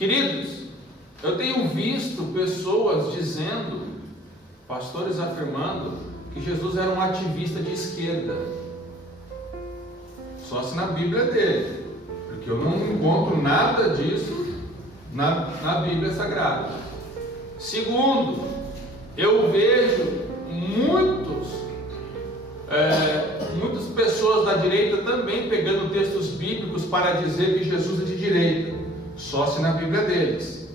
Queridos, eu tenho visto pessoas dizendo, pastores afirmando, que Jesus era um ativista de esquerda. Só se na Bíblia dele, porque eu não encontro nada disso na Bíblia Sagrada. Segundo, eu vejo muitas pessoas da direita também pegando textos bíblicos para dizer que Jesus é de direita, só se na Bíblia deles,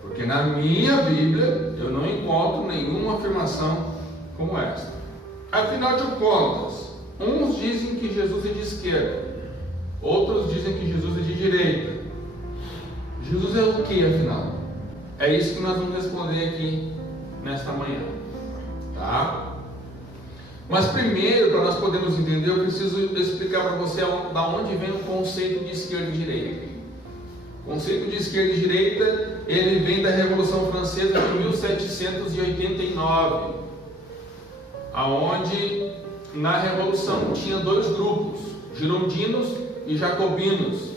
porque na minha Bíblia eu não encontro nenhuma afirmação como esta. Afinal de contas, uns dizem que Jesus é de esquerda, outros dizem que Jesus é de direita. Jesus é o que, afinal? É isso que nós vamos responder aqui nesta manhã, tá? Mas primeiro, para nós podermos entender, eu preciso explicar para você da onde vem o conceito de esquerda e direita. O conceito de esquerda e direita, ele vem da Revolução Francesa de 1789, aonde na Revolução tinha dois grupos, girondinos e jacobinos.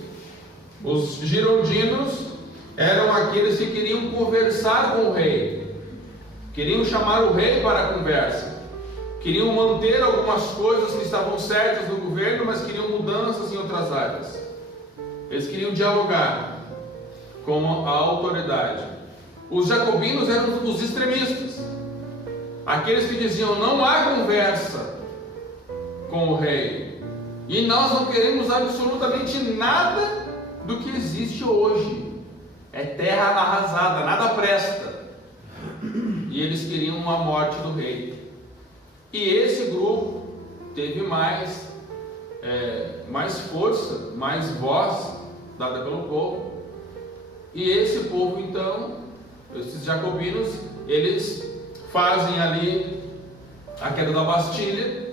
Os girondinos eram aqueles que queriam conversar com o rei, queriam chamar o rei para a conversa, queriam manter algumas coisas que estavam certas no governo, mas queriam mudanças em outras áreas. Eles queriam dialogar com a autoridade. Os jacobinos eram os extremistas, aqueles que diziam: não há conversa com o rei, e nós não queremos absolutamente nada do que existe hoje. É terra arrasada, nada presta. E eles queriam a morte do rei. E esse grupo teve mais força, mais voz dada pelo povo. E esse povo, então, esses jacobinos, eles fazem ali a queda da Bastilha,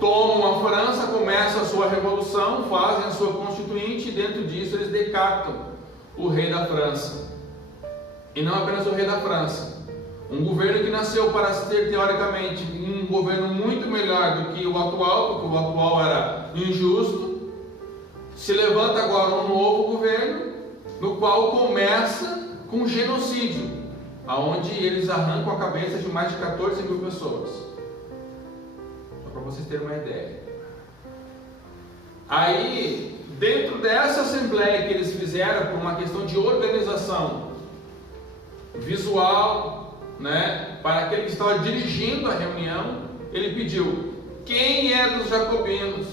tomam a França, começam a sua revolução, fazem a sua constituinte, e dentro disso eles decapitam o rei da França. E não apenas o rei da França, um governo que nasceu para ser teoricamente um governo muito melhor do que o atual, porque o atual era injusto. Se levanta agora um novo governo, no qual começa com genocídio, aonde eles arrancam a cabeça de mais de 14 mil pessoas. Só para vocês terem uma ideia. Aí, dentro dessa assembleia que eles fizeram, por uma questão de organização visual, para aquele que estava dirigindo a reunião, ele pediu: quem é dos jacobinos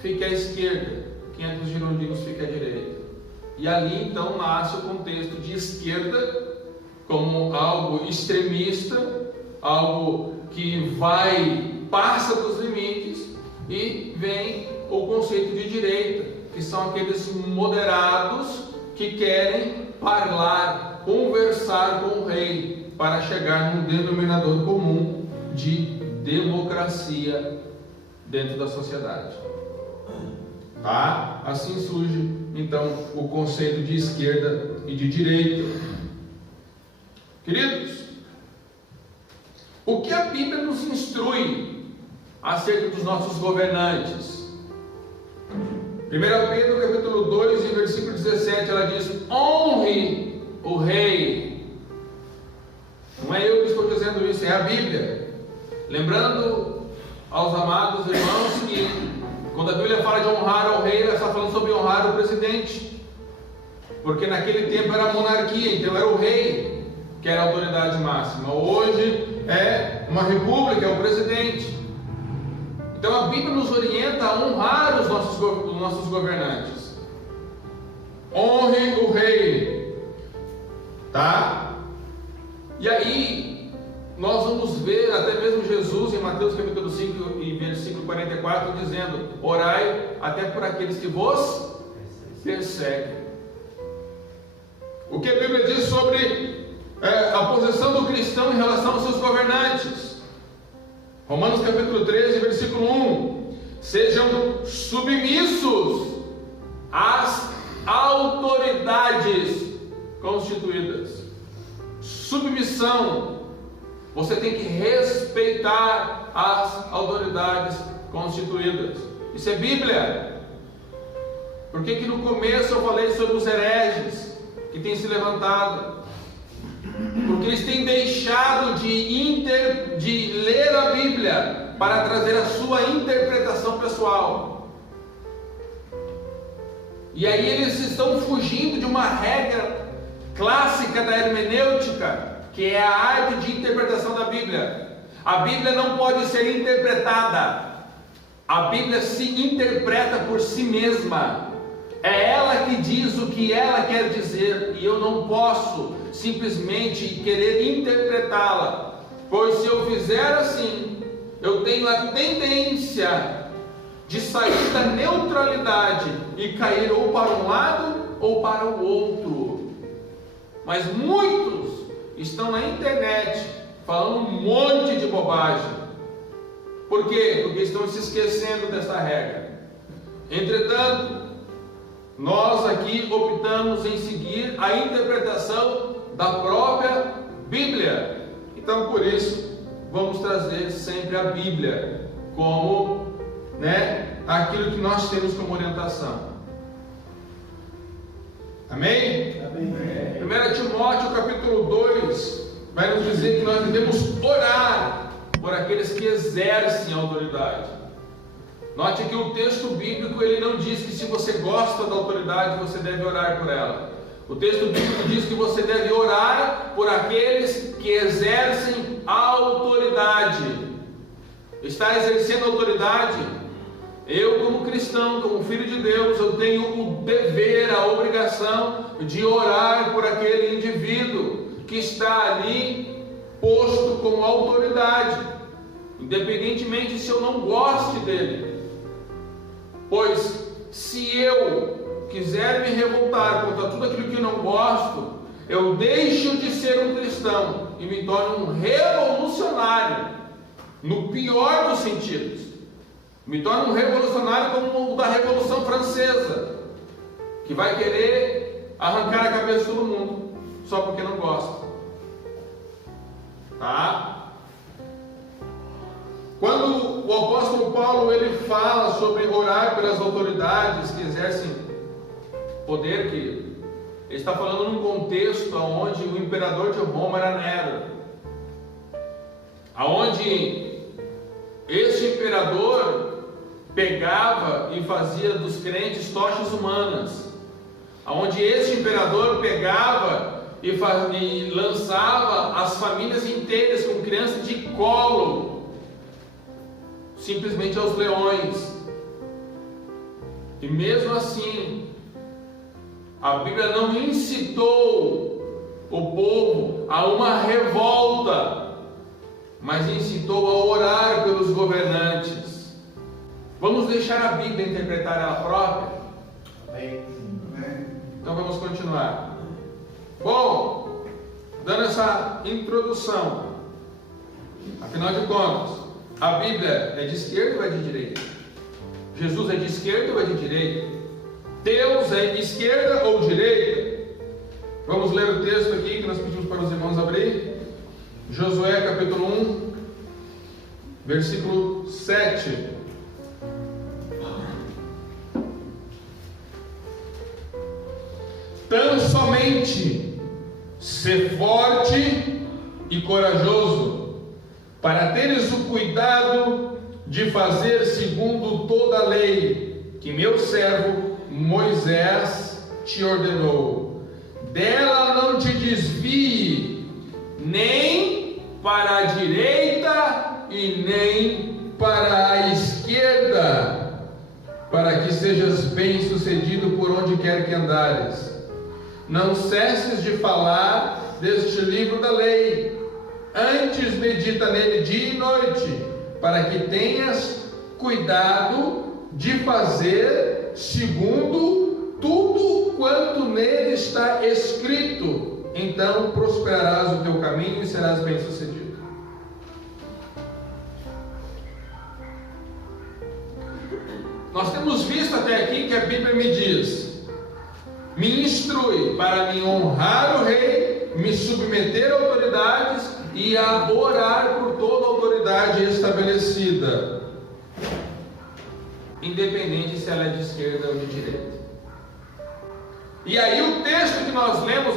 fique à esquerda, quem é dos girondinos fique à direita. E ali então nasce o contexto de esquerda como algo extremista, algo que passa dos limites, e vem o conceito de direita, que são aqueles moderados que querem conversar com o rei, para chegar num denominador comum de democracia dentro da sociedade. Tá? Assim surge então o conceito de esquerda e de direita. Queridos, o que a Bíblia nos instrui acerca dos nossos governantes? 1 Pedro capítulo 2 e versículo 17, ela diz: honre o rei. Não é eu que estou dizendo isso, é a Bíblia. Lembrando aos amados irmãos que quando a Bíblia fala de honrar ao rei, ela está falando sobre honrar o presidente, porque naquele tempo era a monarquia, então era o rei que era a autoridade máxima. Hoje é uma república, é o presidente. Então a Bíblia nos orienta a honrar os nossos governantes. Honre o rei, tá? E aí nós vamos ver até mesmo Jesus em Mateus capítulo 5 e versículo 44 dizendo: orai até por aqueles que vos perseguem. O que a Bíblia diz sobre a posição do cristão em relação aos seus governantes? Romanos capítulo 13, versículo 1: sejam submissos às autoridades constituídas. Submissão. Você tem que respeitar as autoridades constituídas. Isso é Bíblia. Por que no começo eu falei sobre os hereges, que que têm se levantado, porque eles têm deixado de ler a Bíblia para trazer a sua interpretação pessoal. E aí eles estão fugindo de uma regra clássica da hermenêutica, que é a arte de interpretação da Bíblia. A Bíblia não pode ser interpretada, a Bíblia se interpreta por si mesma. É ela que diz o que ela quer dizer, e eu não posso simplesmente querer interpretá-la, pois se eu fizer assim, eu tenho a tendência de sair da neutralidade e cair ou para um lado ou para o outro. Mas muitos estão na internet falando um monte de bobagem. Por quê? Porque estão se esquecendo dessa regra. Entretanto, nós aqui optamos em seguir a interpretação da própria Bíblia. Então, por isso, vamos trazer sempre a Bíblia como, aquilo que nós temos como orientação. Amém? Amém. 1 Timóteo capítulo 2 vai nos dizer que nós devemos orar por aqueles que exercem a autoridade. Note que o texto bíblico ele não diz que se você gosta da autoridade você deve orar por ela. O texto bíblico diz que você deve orar por aqueles que exercem a autoridade. Está exercendo autoridade? Eu, como cristão, como filho de Deus, eu tenho o dever, a obrigação de orar por aquele indivíduo que está ali posto como autoridade, independentemente se eu não goste dele. Pois se eu quiser me revoltar contra tudo aquilo que eu não gosto, eu deixo de ser um cristão e me torno um revolucionário, no pior dos sentidos. Me torno um revolucionário como o da Revolução Francesa, que vai querer arrancar a cabeça de todo mundo só porque não gosta. Tá? Quando o apóstolo Paulo ele fala sobre orar pelas autoridades que exercem poder, que ele está falando num contexto onde o imperador de Roma era Nero, aonde este imperador pegava e fazia dos crentes tochas humanas, aonde este imperador pegava e lançava as famílias inteiras com crianças de colo simplesmente aos leões. E mesmo assim a Bíblia não incitou o povo a uma revolta, mas incitou a orar pelos governantes. Vamos deixar a Bíblia interpretar ela própria? Amém. Então vamos continuar. Bom, dando essa introdução, afinal de contas, a Bíblia é de esquerda ou é de direita? Jesus é de esquerda ou é de direita? Deus é de esquerda ou direita? Vamos ler o texto aqui que nós pedimos para os irmãos abrir. Josué capítulo 1, versículo 7. Tão somente ser forte e corajoso, para teres o cuidado de fazer segundo toda a lei que meu servo Moisés te ordenou. Dela não te desvie, nem para a direita e nem para a esquerda, para que sejas bem-sucedido por onde quer que andares. Não cesses de falar deste livro da lei, antes medita nele dia e noite, para que tenhas cuidado de fazer segundo tudo quanto nele está escrito. Então prosperarás o teu caminho e serás bem-sucedido. Nós temos visto até aqui que a Bíblia me diz: me instrui para me honrar o rei, me submeter a autoridades e a orar por toda autoridade estabelecida, independente se ela é de esquerda ou de direita. E aí o texto que nós lemos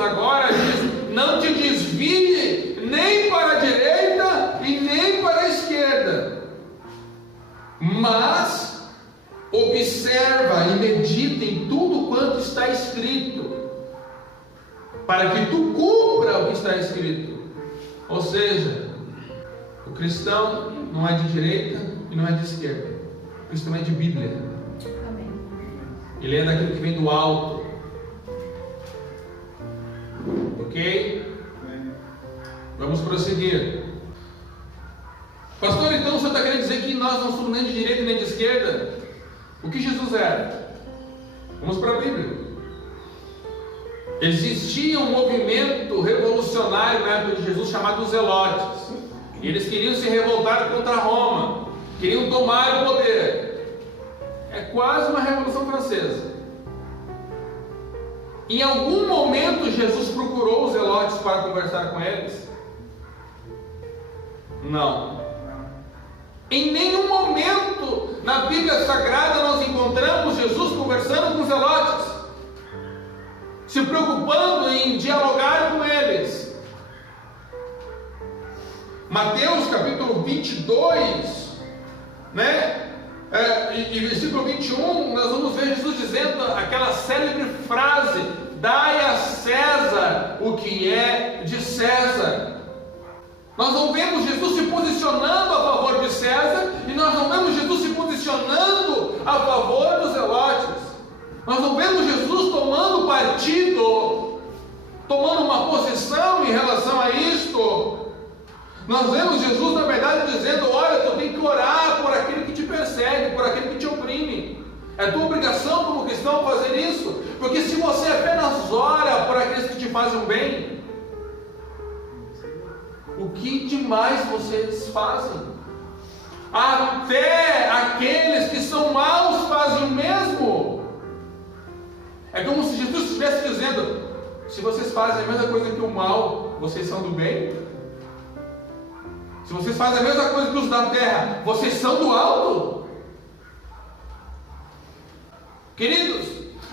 desvie nem para a direita e nem para a esquerda, mas observa e medita em tudo quanto está escrito, para que tu cumpra o que está escrito. Ou seja, o cristão não é de direita e não é de esquerda. O cristão é de Bíblia. Amém. Ele é daquilo que vem do alto. Ok? Vamos prosseguir. Pastor, então o senhor está querendo dizer que nós não somos nem de direita nem de esquerda? O que Jesus era? Vamos para a Bíblia. Existia um movimento revolucionário na época de Jesus chamado os Zelotes. E eles queriam se revoltar contra Roma, queriam tomar o poder. É quase uma revolução francesa. Em algum momento Jesus procurou os Zelotes para conversar com eles? Não. Em nenhum momento na Bíblia Sagrada nós encontramos Jesus conversando com os Zelotes, se preocupando em dialogar com eles. Mateus capítulo 22, e versículo 21, nós vamos ver Jesus dizendo aquela célebre frase: dai a César o que é de César. Nós não vemos Jesus se posicionando a favor de César, e nós não vemos Jesus se posicionando a favor dos Zelotes. Nós não vemos Jesus tomando partido, tomando uma posição em relação a isto. Nós vemos Jesus, na verdade, dizendo: olha, tu tem que orar por aquele que te persegue, por aquele que te oprime. É tua obrigação como cristão fazer isso, porque se você apenas ora por aqueles que te fazem bem, o que demais vocês fazem? Até aqueles que são maus fazem o mesmo. É como se Jesus estivesse dizendo: se vocês fazem a mesma coisa que o mal, vocês são do bem? Se vocês fazem a mesma coisa que os da terra, vocês são do alto? Queridos,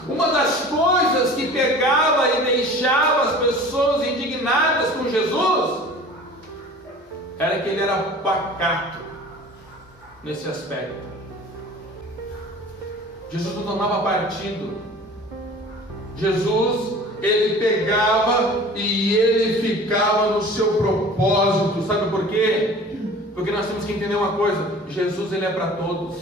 uma das coisas que pegava e deixava as pessoas indignadas com Jesus era que ele era pacato nesse aspecto. Jesus não tomava partido. Jesus, ele pegava e ele ficava no seu propósito. Sabe por quê? Porque nós temos que entender uma coisa: Jesus, ele é para todos.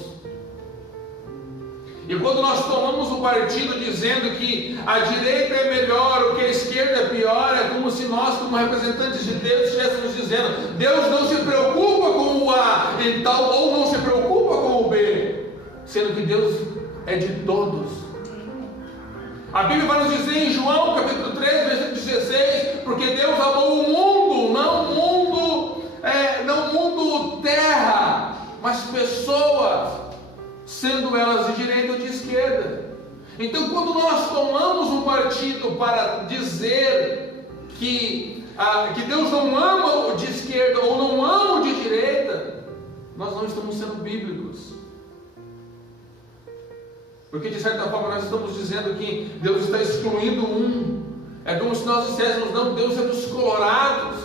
E quando nós tomamos o partido dizendo que a direita é melhor ou que a esquerda é pior, é como se nós, como representantes de Deus, estivéssemos dizendo: Deus não se preocupa com o A e tal, ou não se preocupa com o B, sendo que Deus é de todos. A Bíblia vai nos dizer em João capítulo 3, versículo 16: porque Deus amou o mundo, não mundo terra, mas pessoas, sendo elas de direita ou de esquerda. Então, quando nós tomamos um partido para dizer que Deus não ama o de esquerda ou não ama o de direita, nós não estamos sendo bíblicos. Porque de certa forma nós estamos dizendo que Deus está excluindo um. É como se nós disséssemos: não, Deus é dos colorados.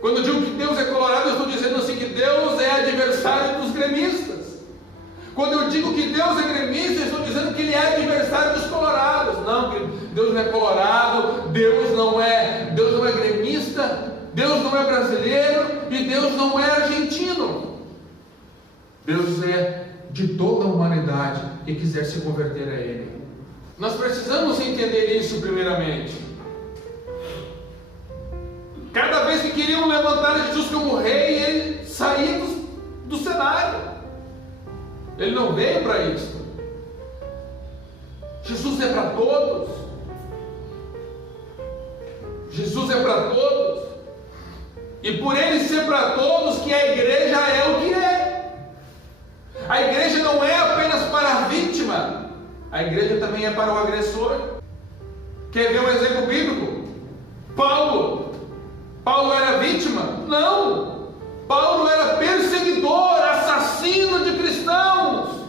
Quando eu digo que Deus é colorado, eu estou dizendo assim que Deus é adversário dos gremistas. Quando eu digo que Deus é gremista, eu estou dizendo que Ele é adversário dos colorados. Não, Deus não é colorado, Deus não é gremista, Deus não é brasileiro e Deus não é argentino. Deus é de toda a humanidade que quiser se converter a Ele. Nós precisamos entender isso primeiramente. Cada vez que queriam levantar Jesus como rei, ele saía do cenário. Ele não veio para isso. Jesus é para todos. Jesus é para todos. E por ele ser para todos, que a igreja é o que é. A igreja não é apenas para a vítima, a igreja também é para o agressor. Quer ver um exemplo bíblico? Paulo era vítima? Não! Paulo era perseguidor, assassino de cristãos.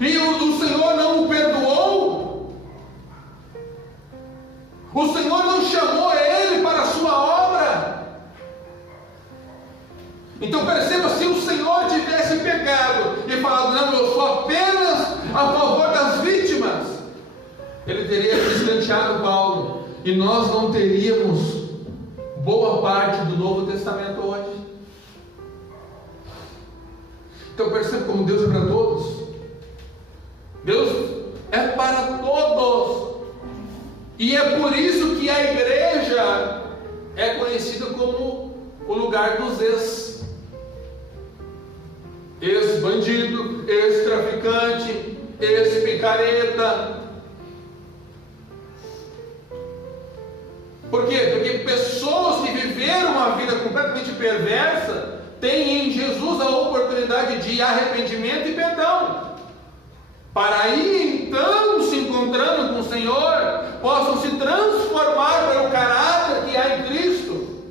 E o Senhor não o perdoou. O Senhor não chamou ele para a sua obra. Então perceba, se o Senhor tivesse pegado e falado, não, eu sou apenas a favor das vítimas, ele teria distanciado Paulo, e nós não teríamos boa parte do Novo Testamento hoje. Então perceba como Deus é para todos. Deus é para todos. E é por isso que a igreja é conhecida como o lugar dos ex-bandido, ex-traficante, ex-picareta. Por quê? Porque pessoas que viveram uma vida completamente perversa têm em Jesus a oportunidade de arrependimento e perdão, para aí então, se encontrando com o Senhor, possam se transformar para o caráter que há em Cristo,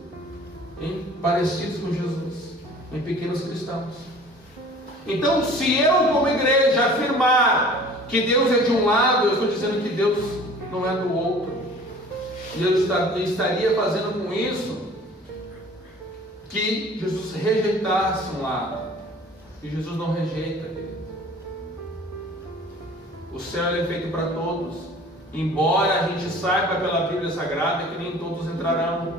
em parecidos com Jesus, em pequenos cristãos. Então, se eu como igreja afirmar que Deus é de um lado, eu estou dizendo que Deus não é do outro. E eu estaria fazendo com isso que Jesus rejeitasse um lado. E Jesus não rejeita. O céu é feito para todos. Embora a gente saiba pela Bíblia Sagrada que nem todos entrarão.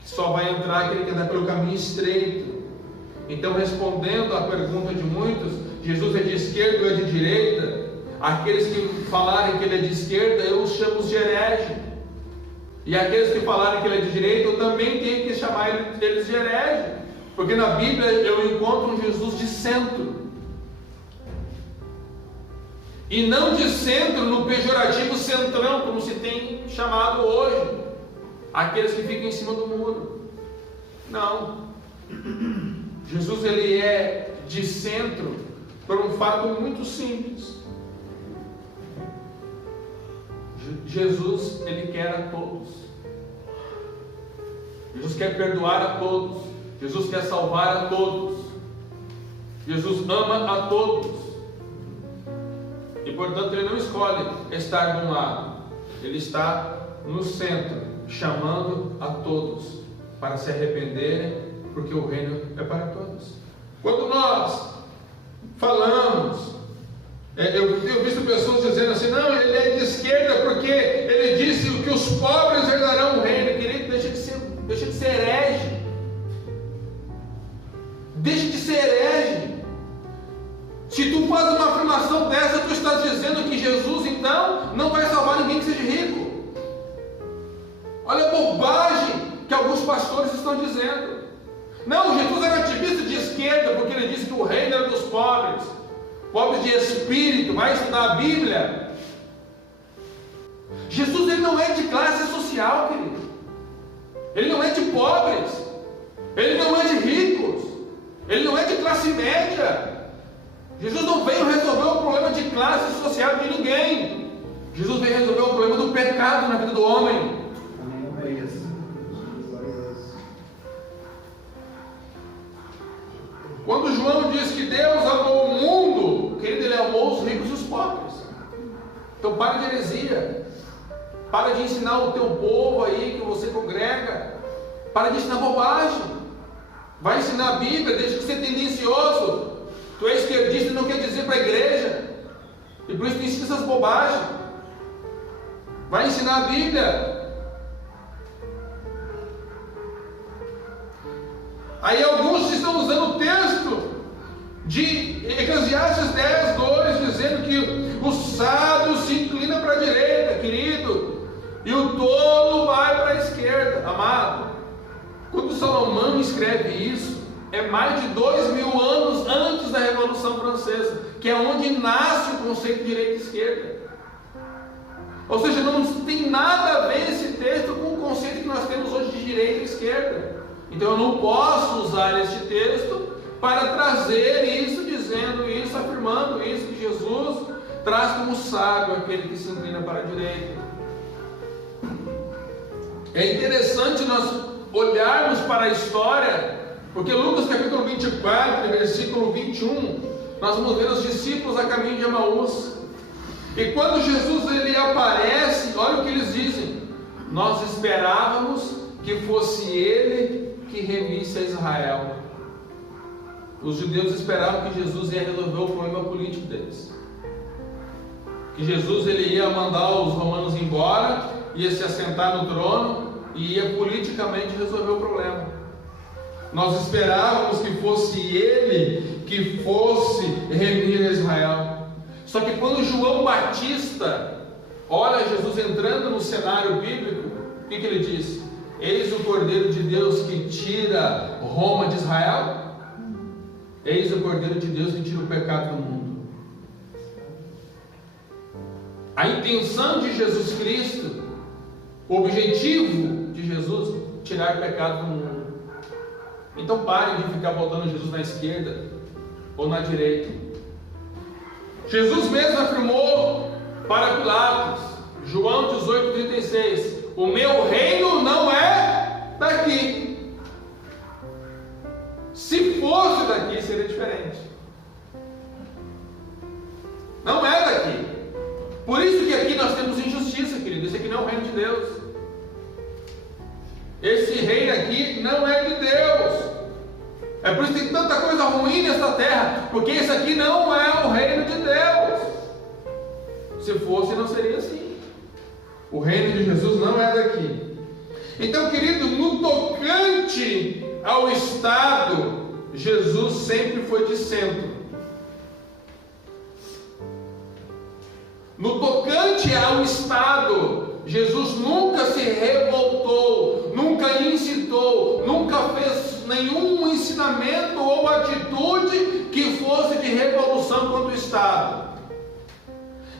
Que só vai entrar aquele que anda pelo caminho estreito. Então, respondendo à pergunta de muitos, Jesus é de esquerda ou é de direita? Aqueles que falarem que ele é de esquerda, eu os chamo de herege. E aqueles que falarem que ele é de direita, eu também tenho que chamar eles de herege. Porque na Bíblia eu encontro um Jesus de centro. E não de centro no pejorativo centrão, como se tem chamado hoje. Aqueles que ficam em cima do muro. Não. Jesus ele é de centro por um fato muito simples. Jesus ele quer a todos. Jesus quer perdoar a todos. Jesus quer salvar a todos. Jesus ama a todos. E portanto ele não escolhe estar de um lado. Ele está no centro, chamando a todos para se arrependerem, porque o reino é para todos. Quando nós falamos, eu tenho visto pessoas dizendo assim, não, ele é de esquerda porque ele disse que os pobres herdarão o reino. Querido, deixa de ser herege. Deixa de ser herege. Se tu faz uma afirmação dessa, tu estás dizendo que Jesus então não vai salvar ninguém que seja rico. Olha a bobagem que alguns pastores estão dizendo. Não, Jesus era ativista de esquerda porque ele disse que o reino era dos pobres, pobres de espírito. Vai estudar a Bíblia. Jesus ele não é de classe social, querido. Ele não é de pobres. Ele não é de ricos. Ele não é de classe média. Jesus não veio resolver o problema de classe social de ninguém. Jesus veio resolver o problema do pecado na vida do homem. Quando João diz que Deus amou o mundo, querido, ele amou os ricos e os pobres. Então para de heresia. Para de ensinar o teu povo aí que você congrega. Para de ensinar bobagem. Vai ensinar a Bíblia, deixa de ser tendencioso. Tu é esquerdista e não quer dizer para a igreja. E por isso tu ensina essas bobagens. Vai ensinar a Bíblia. Aí alguns estão usando o texto de Eclesiastes 10, 2, dizendo que o sábio se inclina para a direita, querido, e o tolo vai para a esquerda. Amado, quando Salomão escreve isso, é mais de 2000 anos antes da Revolução Francesa, que é onde nasce o conceito de direita e esquerda. Ou seja, não tem nada a ver esse texto com o conceito que nós temos hoje de direita e esquerda. Então eu não posso usar este texto para trazer isso, dizendo isso, afirmando isso, que Jesus traz como sábio aquele que se inclina para a direita. É interessante nós olharmos para a história, porque Lucas capítulo 24, versículo 21, nós vamos ver os discípulos a caminho de Emaús. E quando Jesus ele aparece, olha o que eles eles dizem: nós esperávamos que fosse ele que remisse a Israel. Os judeus esperavam que Jesus ia resolver o problema político deles, que Jesus ele ia mandar os romanos embora, ia se assentar no trono e ia politicamente resolver o problema. Nós esperávamos que fosse ele que fosse remir a Israel. Só que quando João Batista olha Jesus entrando no cenário bíblico, o que ele diz? Eis o Cordeiro de Deus que tira Roma de Israel. Eis o Cordeiro de Deus que tira o pecado do mundo. A intenção de Jesus Cristo, o objetivo de Jesus, tirar o pecado do mundo. Então parem de ficar botando Jesus na esquerda ou na direita. Jesus mesmo afirmou para Pilatos, João 18,36: o meu reino não é daqui. Se fosse daqui, seria diferente. Não é daqui. Por isso que aqui nós temos injustiça, querido. Esse aqui não é o reino de Deus. Esse reino aqui não é de Deus. É por isso que tem tanta coisa ruim nessa terra, porque esse aqui não é o reino de Deus. Se fosse, não seria assim. O reino de Jesus não é daqui. Então, querido, no tocante ao Estado, Jesus sempre foi de centro. No tocante ao Estado, Jesus nunca se revoltou, nunca incitou, nunca fez nenhum ensinamento ou atitude que fosse de revolução contra o Estado.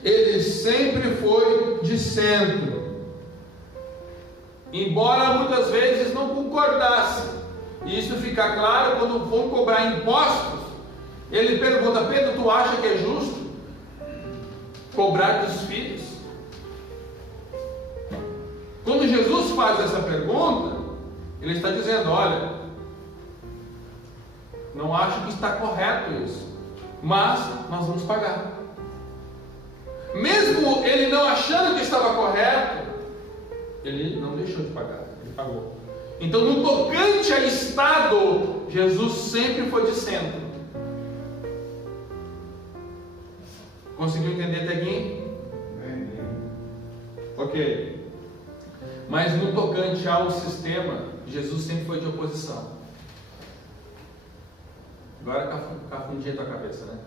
Ele sempre foi de centro. Embora muitas vezes não concordasse, e isso fica claro quando vão cobrar impostos. Ele pergunta: Pedro, tu acha que é justo cobrar dos filhos? Quando Jesus faz essa pergunta, ele está dizendo: olha, não acho que está correto isso, mas nós vamos pagar. Mesmo ele não achando que estava correto, ele não deixou de pagar, ele pagou. Então, no tocante a Estado, Jesus sempre foi de centro. Conseguiu entender até aqui? Ok. Mas no tocante ao sistema, Jesus sempre foi de oposição. Agora cafundia a tua cabeça, né?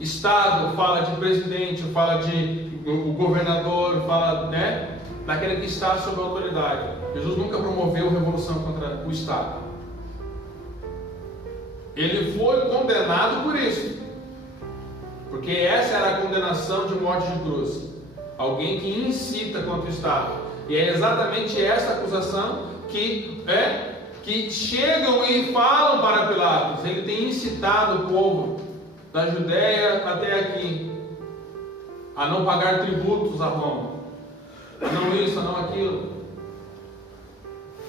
Estado fala de presidente, fala de o governador, fala, né, daquele que está sob a autoridade. Jesus nunca promoveu revolução contra o Estado. Ele foi condenado por isso, porque essa era a condenação de morte de cruz. Alguém que incita contra o Estado. E é exatamente essa acusação que chegam e falam para Pilatos. Ele tem incitado o povo da Judéia até aqui a não pagar tributos a Roma, a não isso, a não aquilo.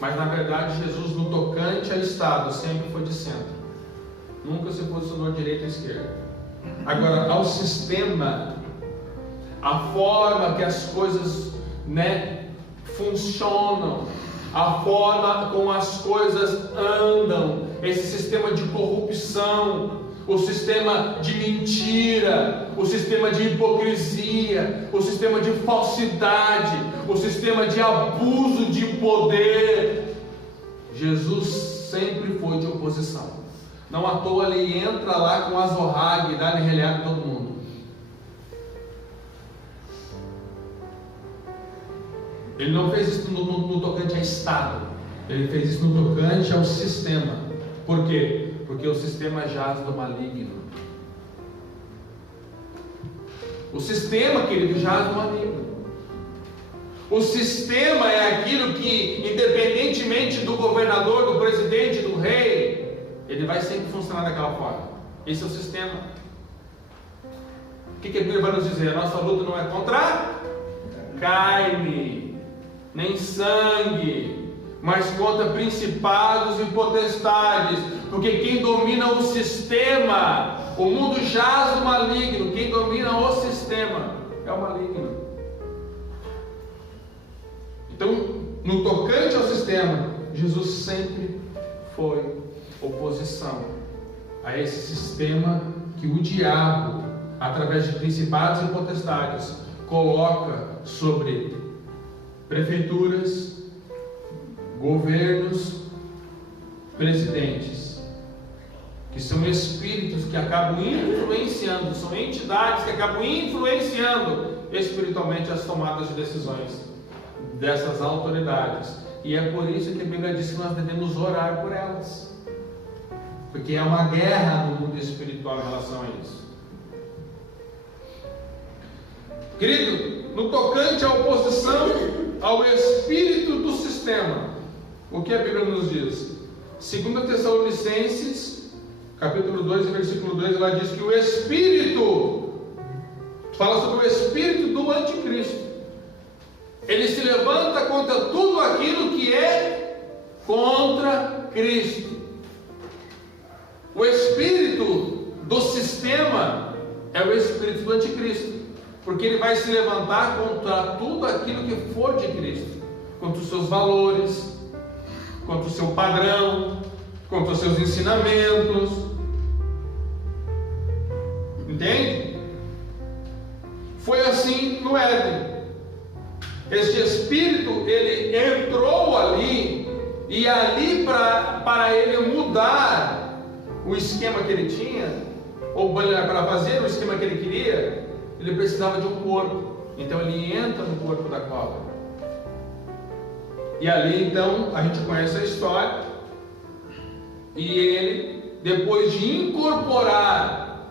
Mas na verdade Jesus, no tocante ao Estado, sempre foi de centro, nunca se posicionou direita ou esquerda. Agora, ao sistema, a forma que as coisas, né, funcionam, a forma como as coisas andam, esse sistema de corrupção, o sistema de mentira, o sistema de hipocrisia, o sistema de falsidade, o sistema de abuso de poder, Jesus sempre foi de oposição. Não à toa ele entra lá com azorrague e dá relhado em todo mundo. Ele não fez isso no tocante ao Estado, ele fez isso no tocante ao sistema. Por quê? Porque o sistema jaz do maligno. O sistema, querido, jaz do maligno. O sistema é aquilo que, independentemente do governador, do presidente, do rei, ele vai sempre funcionar daquela forma. Esse é o sistema. O que a Bíblia vai nos dizer? A nossa luta não é contra carne, nem sangue, mas contra principados e potestades. Porque quem domina o sistema, o mundo jaz do maligno. Quem domina o sistema é o maligno. no tocante ao sistema, Jesus sempre foi oposição a esse sistema que o diabo, através de principados e potestades, coloca sobre prefeituras, governos, presidentes, que são espíritos que acabam influenciando, são entidades que acabam influenciando espiritualmente as tomadas de decisões dessas autoridades. E é por isso que a Bíblia diz que nós devemos orar por elas, porque é uma guerra no mundo espiritual em relação a isso. Querido, no tocante à oposição ao espírito do sistema, o que a Bíblia nos diz? 2 Tessalonicenses, capítulo 2, versículo 2, ela diz que o espírito, fala sobre o espírito do anticristo. Ele se levanta contra tudo aquilo que é contra Cristo. O espírito do sistema é o espírito do anticristo, porque ele vai se levantar contra tudo aquilo que for de Cristo, contra os seus valores, contra o seu padrão, contra os seus ensinamentos. Entende? Foi assim no Éden. Este espírito, ele entrou ali, e ali para ele mudar o esquema que ele tinha, ou para fazer o esquema que ele queria, ele precisava de um corpo. Então ele entra no corpo da cobra. E ali então a gente conhece a história. E ele, depois de incorporar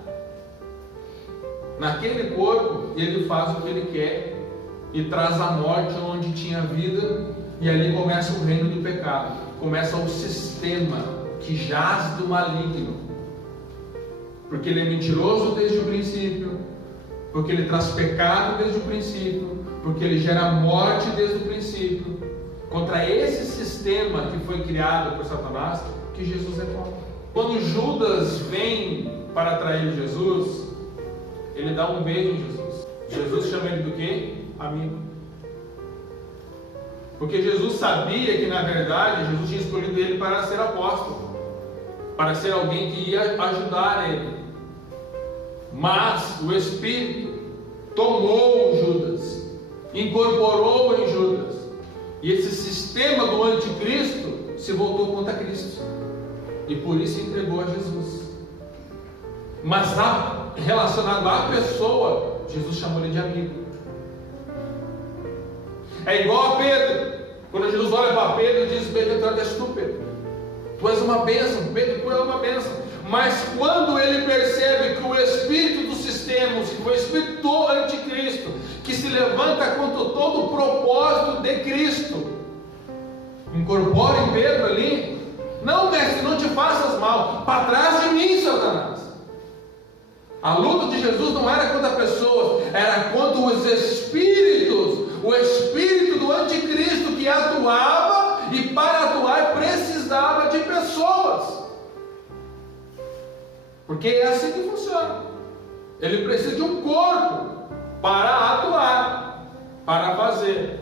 naquele corpo, ele faz o que ele quer e traz a morte onde tinha vida. E ali começa o reino do pecado, começa o sistema que jaz do maligno, porque ele é mentiroso desde o princípio, porque ele traz pecado desde o princípio, porque ele gera morte desde o princípio. Contra esse sistema que foi criado por Satanás, que Jesus é contra. Quando Judas vem para atrair Jesus, ele dá um beijo em Jesus. Jesus chama ele do quê? Amigo. Porque Jesus sabia que, na verdade, Jesus tinha escolhido ele para ser apóstolo, para ser alguém que ia ajudar ele. Mas o Espírito tomou Judas, incorporou em Judas, e esse sistema do anticristo se voltou contra Cristo, e por isso entregou a Jesus. Mas relacionado à pessoa, Jesus chamou ele de amigo. É igual a Pedro. Quando Jesus olha para Pedro e diz: Pedro, és tu, Pedro. Tu és uma bênção, Pedro, tu és uma bênção. Mas quando ele percebe que o espírito do sistema, o espírito do anticristo, que se levanta contra todo o propósito de Cristo, incorpora em Pedro ali: não, mestre, não te faças mal, para trás de mim, Satanás. A luta de Jesus não era contra pessoas, era contra os espíritos, o espírito do anticristo que atuava, e para atuar precisava de pessoas, porque é assim que funciona. Ele precisa de um corpo para atuar, para fazer.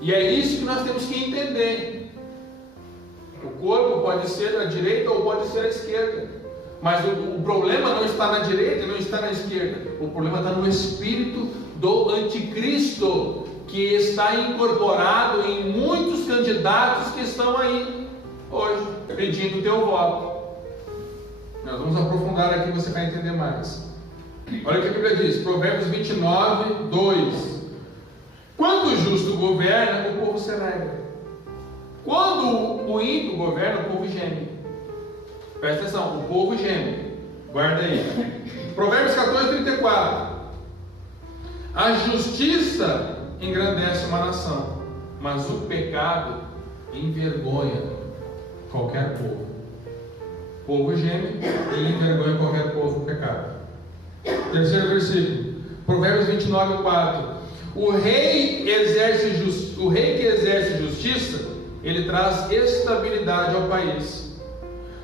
E é isso que nós temos que entender. O corpo pode ser à direita ou pode ser à esquerda, mas o problema não está na direita e não está na esquerda. O problema está no espírito do anticristo, que está incorporado em muitos candidatos que estão aí hoje, pedindo o teu voto. Nós vamos aprofundar aqui, você vai entender mais. Olha o que a Bíblia diz, Provérbios 29, 2. Quando o justo governa, o povo se alegra. Quando o ímpio governa, o povo geme. Presta atenção, o povo geme. Guarda aí. Provérbios 14, 34. A justiça engrandece uma nação, mas o pecado envergonha qualquer povo. O povo geme e envergonha qualquer povo o pecado. Terceiro versículo, Provérbios 29, 4. O rei que exerce justiça, ele traz estabilidade ao país.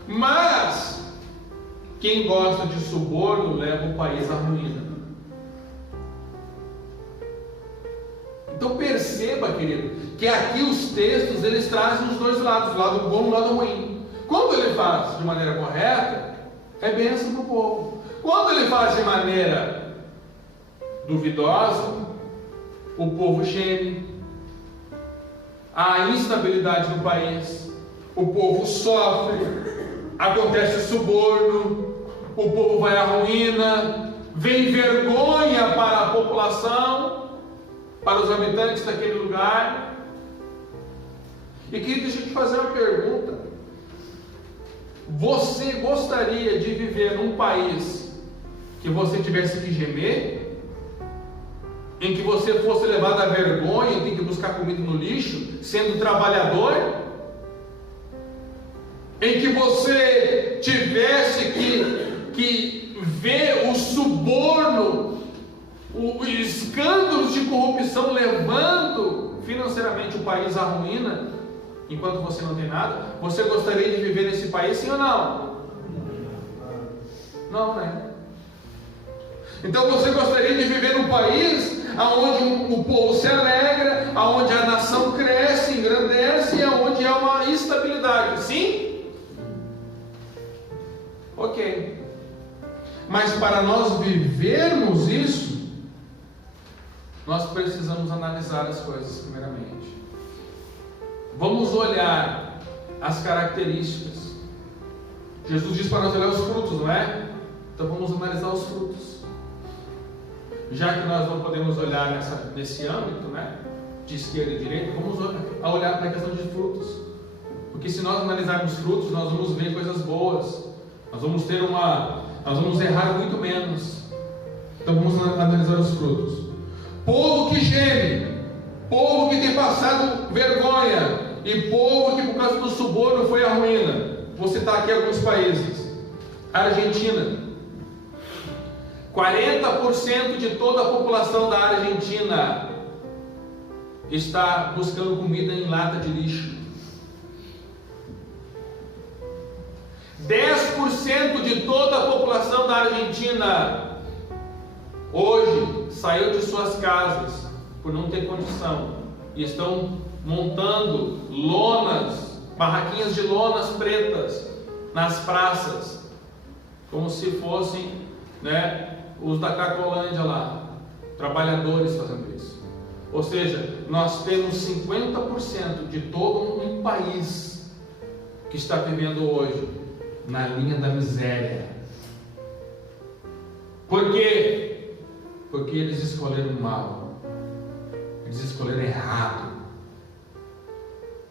Mas quem gosta de suborno leva o país à ruína. Então perceba, querido, que aqui os textos eles trazem os dois lados, o lado bom e o lado ruim. Quando ele faz de maneira correta, é bênção para o povo. Quando ele faz de maneira duvidosa, o povo geme, há instabilidade no país, o povo sofre, acontece suborno, o povo vai à ruína, vem vergonha para a população, para os habitantes daquele lugar. E queria deixa eu te fazer uma pergunta: você gostaria de viver num país que você tivesse que gemer? Em que você fosse levado à vergonha e tem que buscar comida no lixo, sendo trabalhador? Em que você tivesse que ver o suborno, os escândalos de corrupção levando financeiramente o país à ruína, enquanto você não tem nada? Você gostaria de viver nesse país, sim ou não? Não, né? Então você gostaria de viver num país onde o povo se alegra, onde a nação cresce, engrandece e onde há uma estabilidade, sim? Ok. Mas para nós vivermos isso, nós precisamos analisar as coisas primeiramente. Vamos olhar as características. Jesus diz para nós olhar os frutos, não é? Então vamos analisar os frutos. Já que nós não podemos olhar nesse âmbito, né, de esquerda e direita, vamos olhar para a questão de frutos. Porque se nós analisarmos frutos, nós vamos ver coisas boas. Nós vamos errar muito menos. Então vamos analisar os frutos. Povo que geme, povo que tem passado vergonha, e povo que por causa do suborno foi à ruína. Vou citar aqui alguns países. Argentina. 40% de toda a população da Argentina está buscando comida em lata de lixo. 10% de toda a população da Argentina hoje saiu de suas casas por não ter condição e estão montando lonas, barraquinhas de lonas pretas nas praças, como se fossem, né, os da Cracolândia lá, trabalhadores fazendo isso. Ou seja, nós temos 50% de todo um país que está vivendo hoje na linha da miséria. Por quê? Porque eles escolheram mal, eles escolheram errado.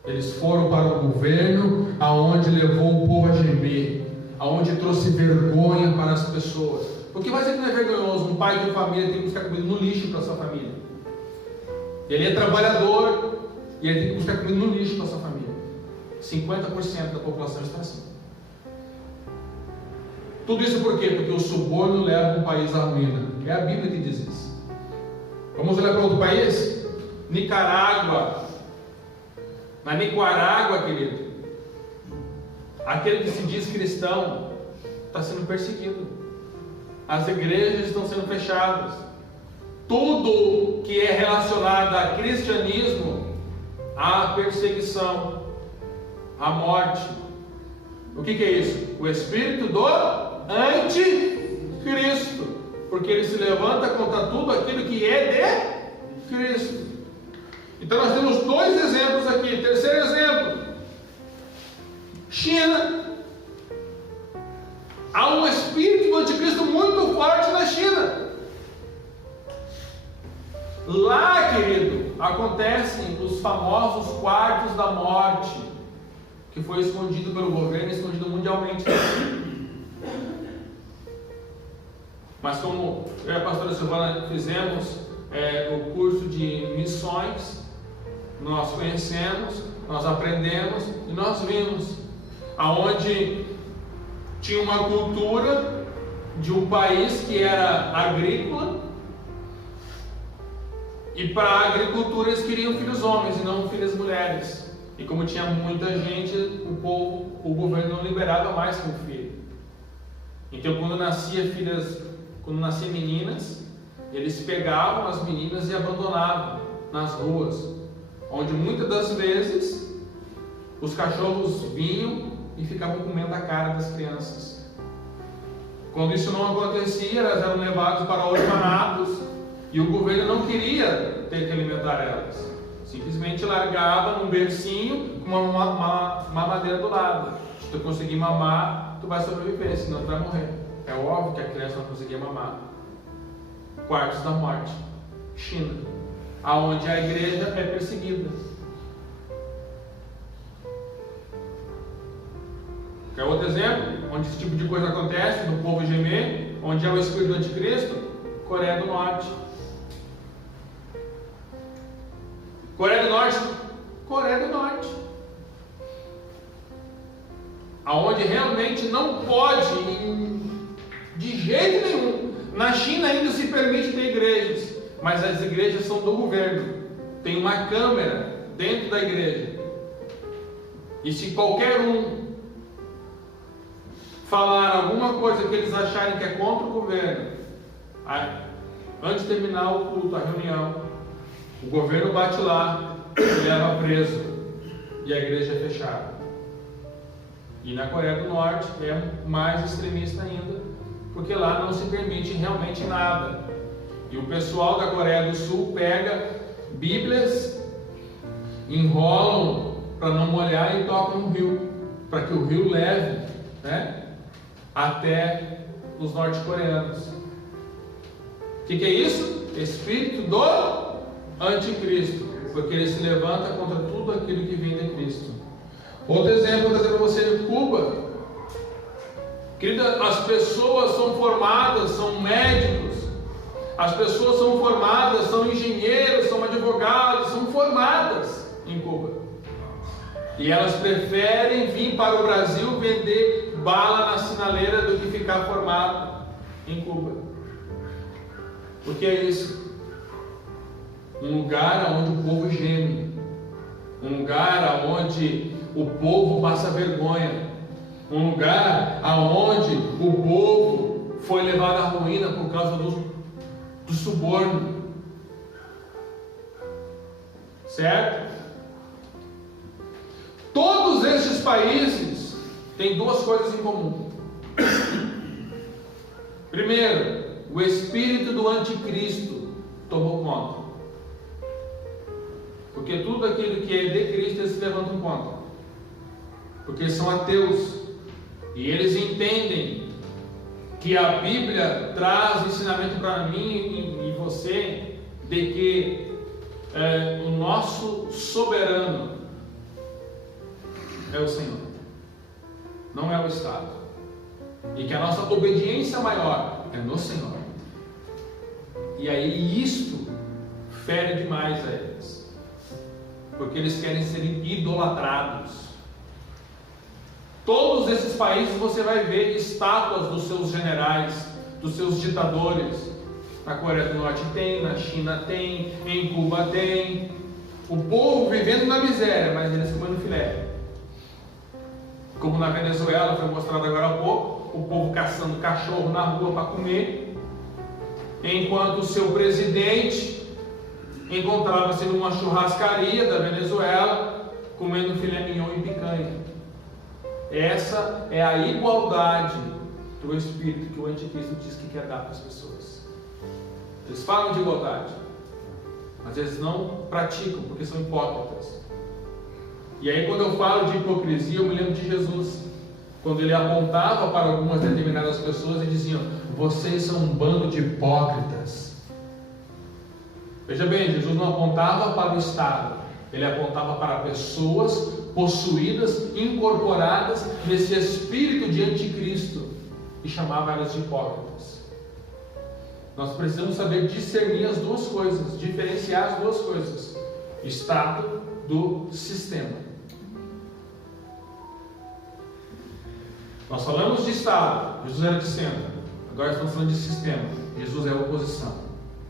Eles foram para o governo aonde levou o povo a gemer, aonde trouxe vergonha para as pessoas. Porque vai ser que não é vergonhoso um pai de família ter que buscar comida no lixo para sua família. Ele é trabalhador e ele tem que buscar comida no lixo para sua família. 50% da população está assim. Tudo isso por quê? Porque o suborno leva o país à ruína. É a Bíblia que diz isso. Vamos olhar para outro país? Nicarágua. Na Nicarágua, querido, aquele que se diz cristão está sendo perseguido. As igrejas estão sendo fechadas. Tudo que é relacionado a cristianismo, há perseguição, há morte. O que é isso? O espírito do anticristo, porque ele se levanta contra tudo aquilo que é de Cristo. Então nós temos dois exemplos aqui. Terceiro exemplo, China. Há um espírito do anticristo muito forte na China. Lá, querido, acontecem os famosos quartos da morte, que foi escondido pelo governo, escondido mundialmente. Mas como eu e a pastora Silvana fizemos o curso de missões, nós conhecemos, nós aprendemos e nós vimos aonde tinha uma cultura de um país que era agrícola, e para a agricultura eles queriam filhos homens e não filhas mulheres. E como tinha muita gente, o governo não liberava mais que um filho. Então quando nasciam meninas, eles pegavam as meninas e abandonavam. nas ruas, onde muitas das vezes os cachorros vinham e ficavam comendo a cara das crianças. Quando isso não acontecia, elas eram levadas para orfanatos e o governo não queria ter que alimentar elas. Simplesmente largava num bercinho com uma mamadeira do lado. Se tu conseguir mamar, tu vai sobreviver, senão tu vai morrer. É óbvio que a criança não conseguia mamar. Quartos da morte. China, aonde a igreja é perseguida. Quer outro exemplo? Onde esse tipo de coisa acontece, no povo gemer, onde é o espírito do anticristo? Coreia do Norte. Coreia do Norte? Coreia do Norte. Aonde realmente não pode, de jeito nenhum. Na China ainda se permite ter igrejas, mas as igrejas são do governo. Tem uma câmera dentro da igreja. E se qualquer um falar alguma coisa que eles acharem que é contra o governo, antes de terminar o culto, a reunião, o governo bate lá e leva preso, e a igreja é fechada. E na Coreia do Norte é mais extremista ainda, porque lá não se permite realmente nada. E o pessoal da Coreia do Sul pega Bíblias, enrolam para não molhar e tocam no rio, para que o rio leve, até os norte-coreanos. O que é isso? Espírito do anticristo, porque ele se levanta contra tudo aquilo que vem de Cristo. Outro exemplo, vou trazer para você de Cuba. Querida, as pessoas são formadas, são médicos, as pessoas são formadas, são engenheiros, são advogados, são formadas em Cuba. E elas preferem vir para o Brasil vender bala na sinaleira do que ficar formado em Cuba. O que é isso? Um lugar onde o povo geme, um lugar onde o povo passa vergonha, um lugar onde o povo foi levado à ruína por causa do suborno. Certo? Todos estes países têm duas coisas em comum. Primeiro, o espírito do anticristo tomou conta. Porque tudo aquilo que é de Cristo eles se levantam contra. Porque eles são ateus. E eles entendem que a Bíblia traz ensinamento para mim e você de que o nosso soberano é o Senhor, não é o Estado, e que a nossa obediência maior é no Senhor. E aí isto fere demais a eles, porque eles querem ser idolatrados. Todos esses países você vai ver estátuas dos seus generais, dos seus ditadores. Na Coreia do Norte tem, na China tem, em Cuba tem. O povo vivendo na miséria, mas eles comendo filé. Como na Venezuela, foi mostrado agora há pouco, o povo caçando cachorro na rua para comer, enquanto o seu presidente encontrava-se numa churrascaria da Venezuela, comendo filé mignon e picanha. Essa é a igualdade do Espírito que o anticristo diz que quer dar para as pessoas. Eles falam de igualdade, mas eles não praticam, porque são hipócritas. E aí, quando eu falo de hipocrisia, eu me lembro de Jesus, quando ele apontava para algumas determinadas pessoas e diziam: vocês são um bando de hipócritas. Veja bem, Jesus não apontava para o Estado, ele apontava para pessoas possuídas, incorporadas nesse espírito de anticristo, e chamava elas de hipócritas. Nós precisamos saber discernir as duas coisas, diferenciar as duas coisas: Estado do sistema. Nós falamos de Estado, Jesus era de centro. Agora estamos falando de sistema. Jesus é a oposição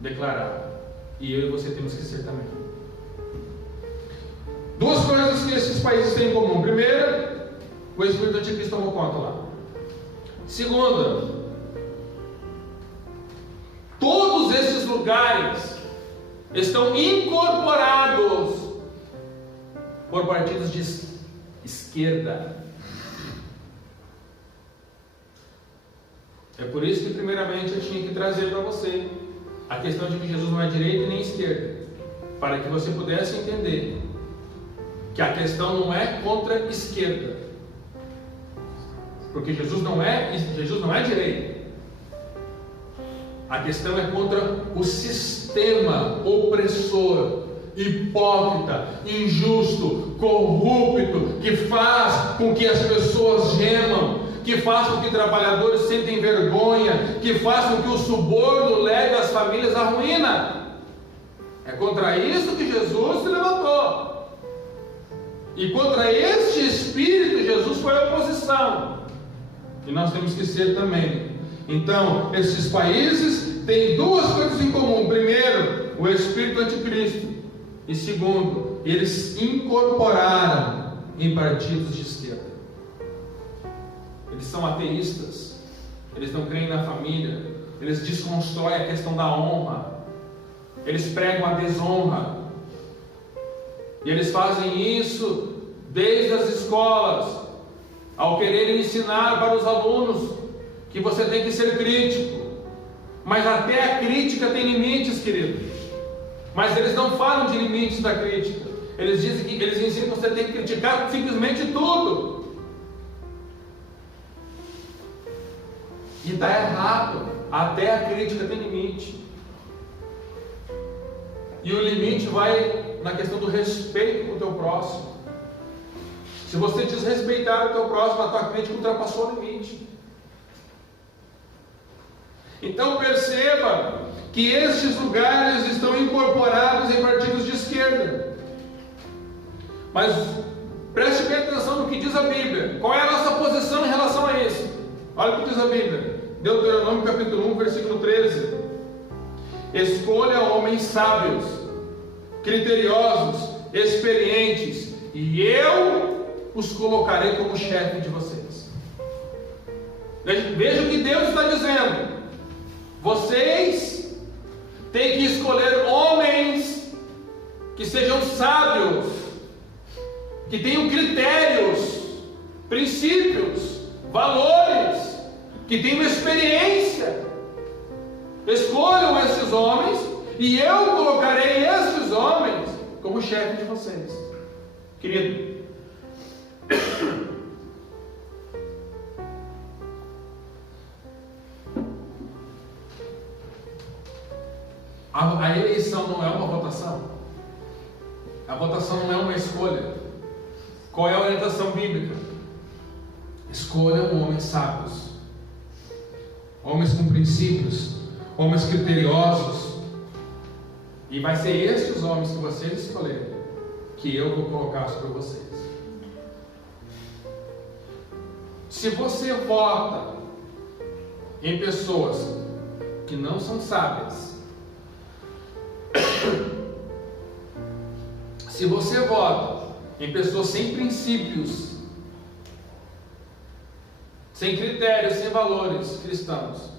declarada, e eu e você temos que ser também. Duas coisas que esses países têm em comum. Primeira, o espírito anticristo tomou conta lá. Segunda, todos esses lugares estão incorporados por partidos de esquerda. É por isso que primeiramente eu tinha que trazer para você a questão de que Jesus não é direita nem esquerda, para que você pudesse entender que a questão não é contra a esquerda, porque Jesus não é direita. A questão é contra o sistema opressor, hipócrita, injusto, corrupto, que faz com que as pessoas gemam, que faz com que trabalhadores sentem vergonha, que faz com que o suborno leve as famílias à ruína. É contra isso que Jesus se levantou. E contra este espírito Jesus foi a oposição. E nós temos que ser também. Então, esses países têm duas coisas em comum. Primeiro, o espírito anticristo. E segundo, eles incorporaram em partidos de esquerda. Eles são ateístas, eles não creem na família, eles desconstroem a questão da honra, eles pregam a desonra, e eles fazem isso desde as escolas, ao quererem ensinar para os alunos que você tem que ser crítico, mas até a crítica tem limites, querido. Mas eles não falam de limites da crítica, eles dizem que eles ensinam que você tem que criticar simplesmente tudo. E está errado, até a crítica tem limite. E o limite vai na questão do respeito com o teu próximo. Se você desrespeitar o teu próximo, a tua crítica ultrapassou o limite. Então perceba que estes lugares estão incorporados em partidos de esquerda. Mas preste bem atenção no que diz a Bíblia. Qual é a nossa posição em relação a isso? Olha o que diz a Bíblia. Deuteronômio capítulo 1, versículo 13. Escolha homens sábios, criteriosos, experientes, e eu os colocarei como chefe de vocês. Veja o que Deus está dizendo. Vocês têm que escolher homens que sejam sábios, que tenham critérios, princípios, valores, que tenham experiência. Escolham esses homens e eu colocarei esses homens como chefe de vocês. Querido, a eleição não é uma votação. A votação não é uma escolha. Qual é a orientação bíblica? Escolham homens sábios, homens com princípios, homens criteriosos, e vai ser estes homens que vocês escolherem que eu vou colocar sobre vocês. Se você vota em pessoas que não são sábias, se você vota em pessoas sem princípios, sem critérios, sem valores cristãos,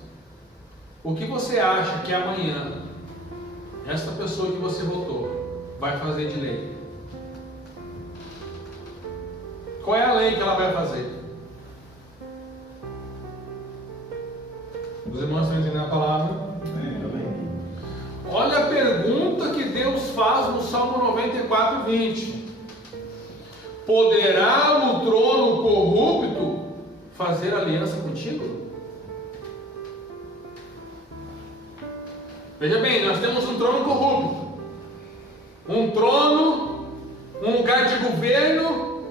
o que você acha que amanhã esta pessoa que você votou vai fazer de lei? Qual é a lei que ela vai fazer? Os irmãos estão entendendo a palavra? Olha a pergunta que Deus faz no Salmo 94, 20. Poderá o trono corrupto fazer aliança contigo? Veja bem, nós temos um trono corrupto, um trono, um lugar de governo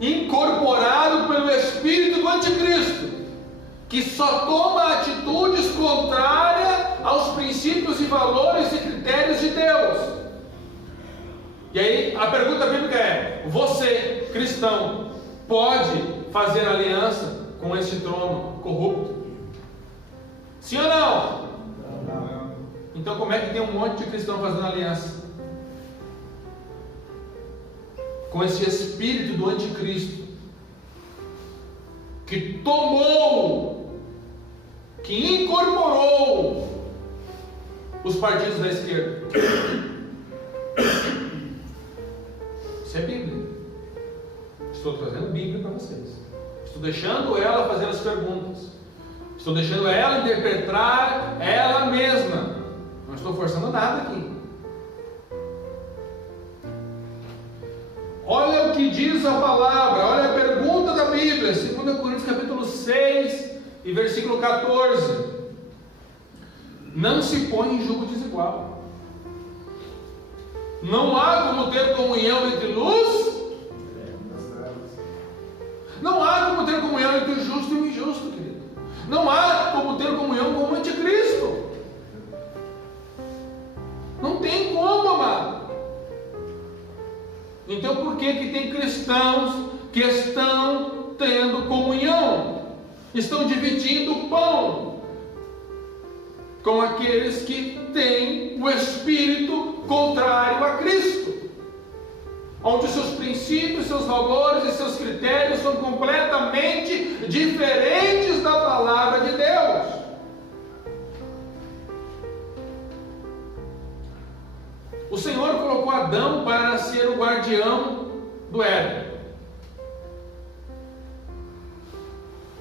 incorporado pelo espírito do anticristo, que só toma atitudes contrárias aos princípios e valores e critérios de Deus. E aí a pergunta bíblica é: você, cristão, pode fazer aliança com esse trono corrupto? Sim ou não? Não. Então como é que tem um monte de cristão fazendo aliança com esse espírito do anticristo, que tomou, que incorporou os partidos da esquerda? vocês. Estou deixando ela fazer as perguntas. Estou deixando ela interpretar ela mesma. Não estou forçando nada aqui. Olha o que diz a palavra, olha a pergunta da Bíblia, 2 Coríntios capítulo 6 e versículo 14. Não se põe em julgo desigual. Não há como ter comunhão entre luz. Não há como ter comunhão entre o justo e o injusto, querido. Não há como ter comunhão com o anticristo. Não tem como, amado. Então por que tem cristãos que estão tendo comunhão? Estão dividindo o pão com aqueles que têm o espírito contrário a Cristo, onde seus princípios, seus valores e seus critérios são completamente diferentes da palavra de Deus. O Senhor colocou Adão para ser o guardião do Éden,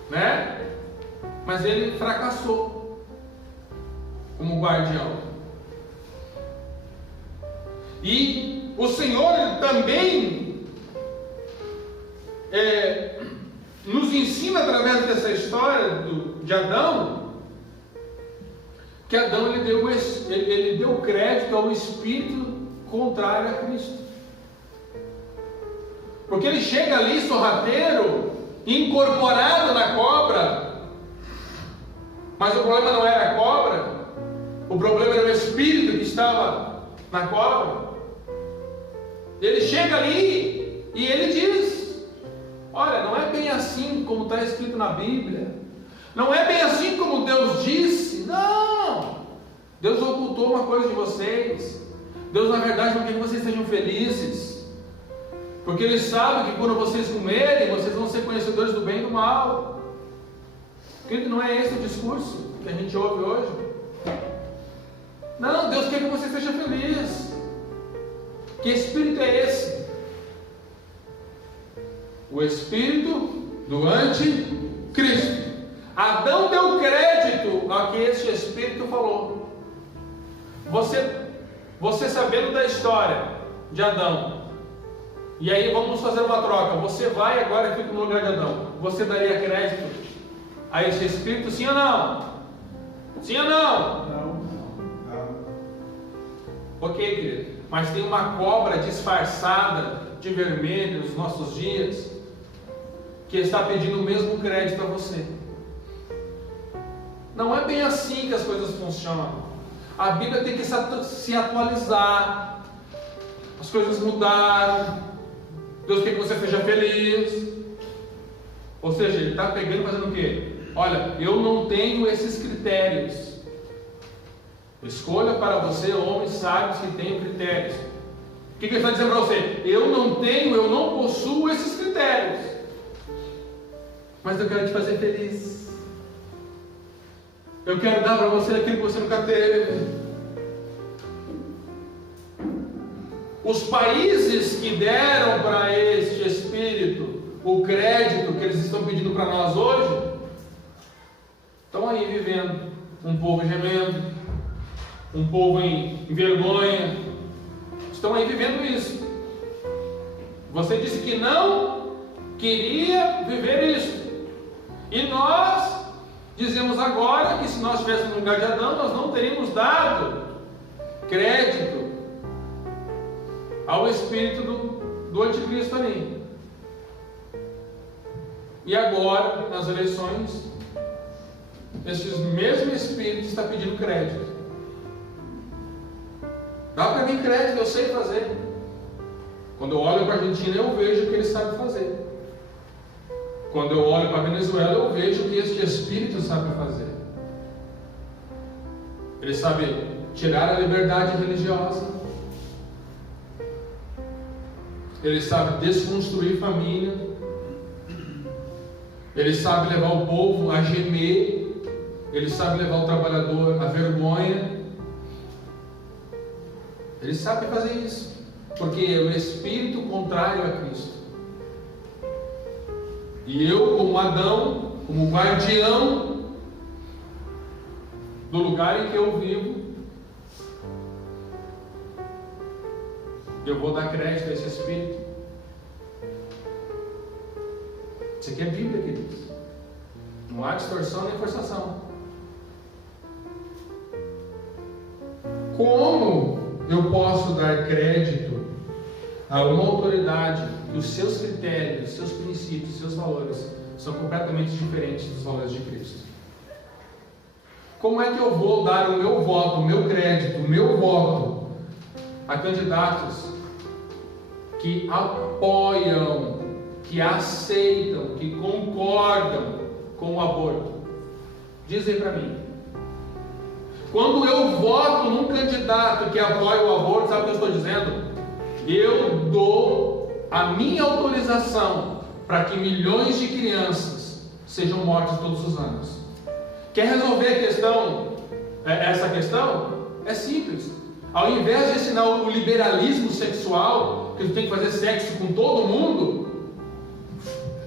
né? Mas ele fracassou como guardião. E o Senhor também nos ensina através dessa história de Adão, que Adão ele deu crédito ao espírito contrário a Cristo. Porque ele chega ali sorrateiro, incorporado na cobra, mas o problema não era a cobra, o problema era o espírito que estava na cobra. Ele chega ali e ele diz: olha, não é bem assim como está escrito na Bíblia, não é bem assim como Deus disse. Não, Deus ocultou uma coisa de vocês. Deus, na verdade, não quer que vocês sejam felizes, porque Ele sabe que quando vocês comerem, vocês vão ser conhecedores do bem e do mal. Querido, não é esse o discurso que a gente ouve hoje? Não, Deus quer que você seja feliz. Que espírito é esse? O espírito do anticristo. Adão deu crédito a que este espírito falou. Você sabendo da história de Adão, e aí vamos fazer uma troca. Você vai agora e fica no lugar de Adão. Você daria crédito a esse espírito, sim ou não? Sim ou não? Não. Ok, querido. Mas tem uma cobra disfarçada de vermelho nos nossos dias, que está pedindo o mesmo crédito a você. Não é bem assim que as coisas funcionam. A Bíblia tem que se atualizar. As coisas mudaram. Deus quer que você seja feliz. Ou seja, Ele está pegando e fazendo o quê? Olha, eu não tenho esses critérios. Escolha para você homens sábios que tenham critérios. O que Ele está dizendo para você? Eu não possuo esses critérios, mas eu quero te fazer feliz. Eu quero dar para você aquilo que você nunca teve. Os países que deram para este espírito o crédito que eles estão pedindo para nós hoje, estão aí vivendo um povo gemendo, um povo em vergonha, estão aí vivendo isso. Você disse que não queria viver isso, e nós dizemos agora que se nós estivéssemos no lugar de Adão, nós não teríamos dado crédito ao espírito do anticristo ali. E agora, nas eleições, esses mesmos espíritos estão pedindo crédito. Dá para mim crédito, eu sei fazer. Quando eu olho para a Argentina, eu vejo o que eles sabem fazer. Quando eu olho para a Venezuela, eu vejo o que este espírito sabe fazer. Ele sabe tirar a liberdade religiosa. Ele sabe desconstruir família. Ele sabe levar o povo a gemer. Ele sabe levar o trabalhador à vergonha. Ele sabe fazer isso, porque é o espírito contrário a Cristo. E eu, como Adão, como guardião do lugar em que eu vivo, eu vou dar crédito a esse Espírito. Isso aqui é Bíblia, queridos. Não há distorção nem forçação. Como eu posso dar crédito a uma autoridade que os seus critérios, os seus princípios, os seus valores são completamente diferentes dos valores de Cristo? Como é que eu vou dar o meu voto, o meu crédito, o meu voto a candidatos que apoiam, que aceitam, que concordam com o aborto? Dizem para mim. Quando eu voto num candidato que apoia o aborto, sabe o que eu estou dizendo? Eu dou a minha autorização para que milhões de crianças sejam mortas todos os anos. Quer resolver a questão, essa questão? É simples. Ao invés de ensinar o liberalismo sexual, que tu tem que fazer sexo com todo mundo,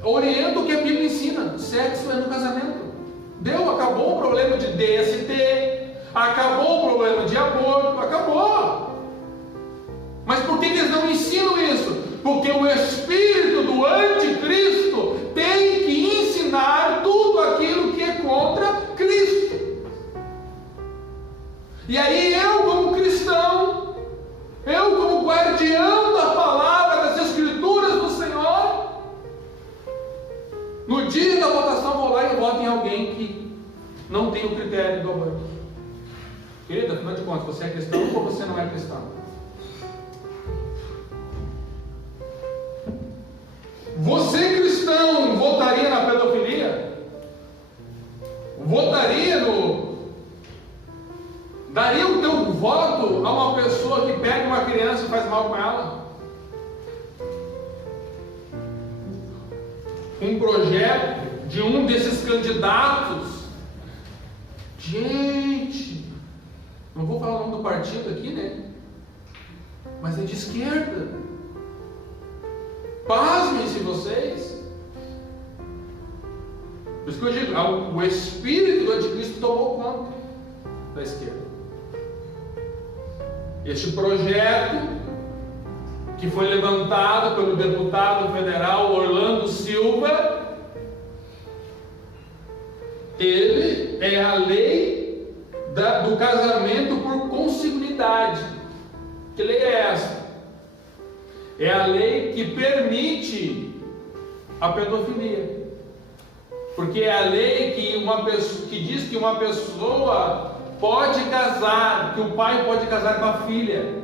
orienta o que a Bíblia ensina. Sexo é no casamento. Acabou o problema de DST, acabou o problema de aborto, acabou. Mas por que eles não ensinam isso? Porque o espírito do anticristo tem que ensinar tudo aquilo que é contra Cristo. E aí eu, como cristão, eu como guardião da palavra, das escrituras do Senhor, no dia da votação vou lá e voto em alguém que não tem o critério do aborto. Querido, afinal de contas, você é cristão ou você não é cristão? Você, cristão, votaria na pedofilia? Daria o teu voto a uma pessoa que pega uma criança e faz mal com ela? Um projeto de um desses candidatos, gente, não vou falar o nome do partido aqui, né? Mas é de esquerda. Pasmem-se vocês. Por isso que eu digo, o espírito do anticristo tomou conta da esquerda. Este projeto, que foi levantado pelo deputado federal Orlando Silva, ele é a lei do casamento por consanguinidade. Que lei é essa? É a lei que permite a pedofilia. Porque é a lei que diz que uma pessoa pode casar, que o pai pode casar com a filha,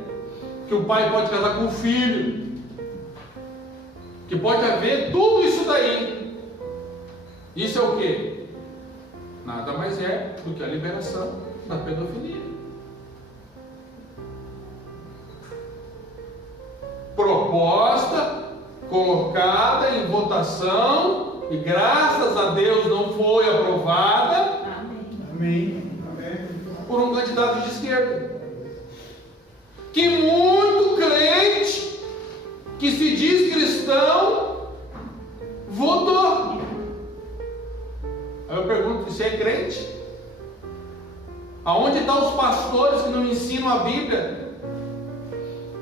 que o pai pode casar com o filho, que pode haver tudo isso daí. Isso é o quê? Nada mais é do que a liberação da pedofilia. Proposta, colocada em votação, e graças a Deus não foi aprovada. Amém. Por um candidato de esquerda, que muito crente, que se diz cristão, votou. Aí eu pergunto, você é crente? Aonde estão os pastores que não ensinam a Bíblia?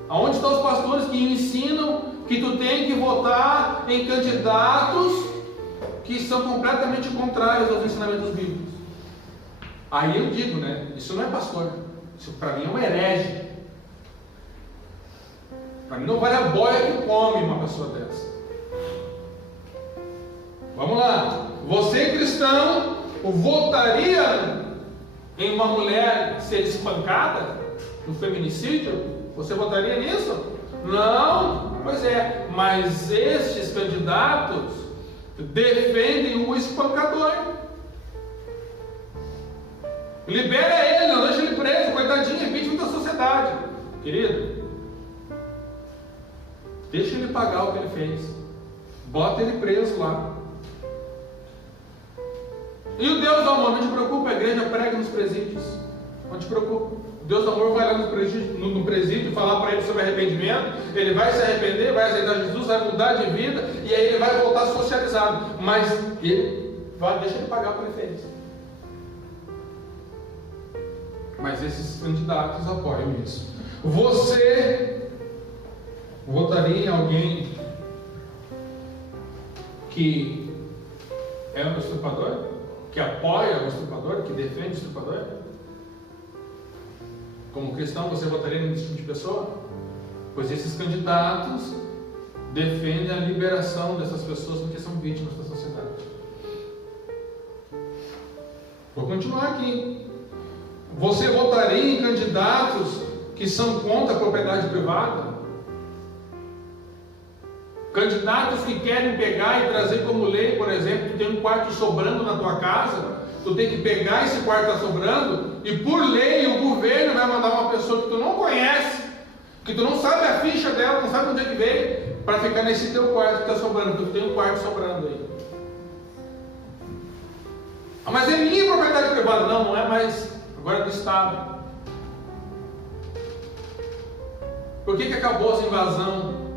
Aonde estão os pastores que ensinam que tu tem que votar em candidatos que são completamente contrários aos ensinamentos bíblicos? Aí eu digo, né? Isso não é pastor. Isso para mim é um herege. Para mim não vale a boia que come uma pessoa dessa. Vamos lá. Você, cristão, votaria em uma mulher ser espancada no feminicídio? Você votaria nisso? Não? Pois é. Mas estes candidatos defendem o espancador. Libera ele, não deixa ele preso, coitadinho, é vítima da sociedade. Querido, deixa ele pagar o que ele fez. Bota ele preso lá. E o Deus do amor, não te preocupa, a igreja prega nos presídios. Não te preocupa. Deus do amor vai lá no presídio falar para ele sobre arrependimento, ele vai se arrepender, vai aceitar Jesus, vai mudar de vida, e aí ele vai voltar socializado, mas deixa ele pagar por ele fez. Mas esses candidatos apoiam isso. Você votaria em alguém que é um estuprador? Que apoia o estuprador? Que defende o estuprador? Como cristão, você votaria nesse tipo de pessoa? Pois esses candidatos defendem a liberação dessas pessoas porque são vítimas da sociedade. Vou continuar aqui. Você votaria em candidatos que são contra a propriedade privada? Candidatos que querem pegar e trazer como lei, por exemplo, tu tem um quarto sobrando na tua casa, tu tem que pegar esse quarto que está sobrando, e por lei o governo vai mandar uma pessoa que tu não conhece, que tu não sabe a ficha dela, não sabe onde é que veio, para ficar nesse teu quarto que está sobrando, porque tu tem um quarto sobrando aí. Ah, mas é minha propriedade privada. Não, não é mais, agora é do Estado. Por que acabou essa invasão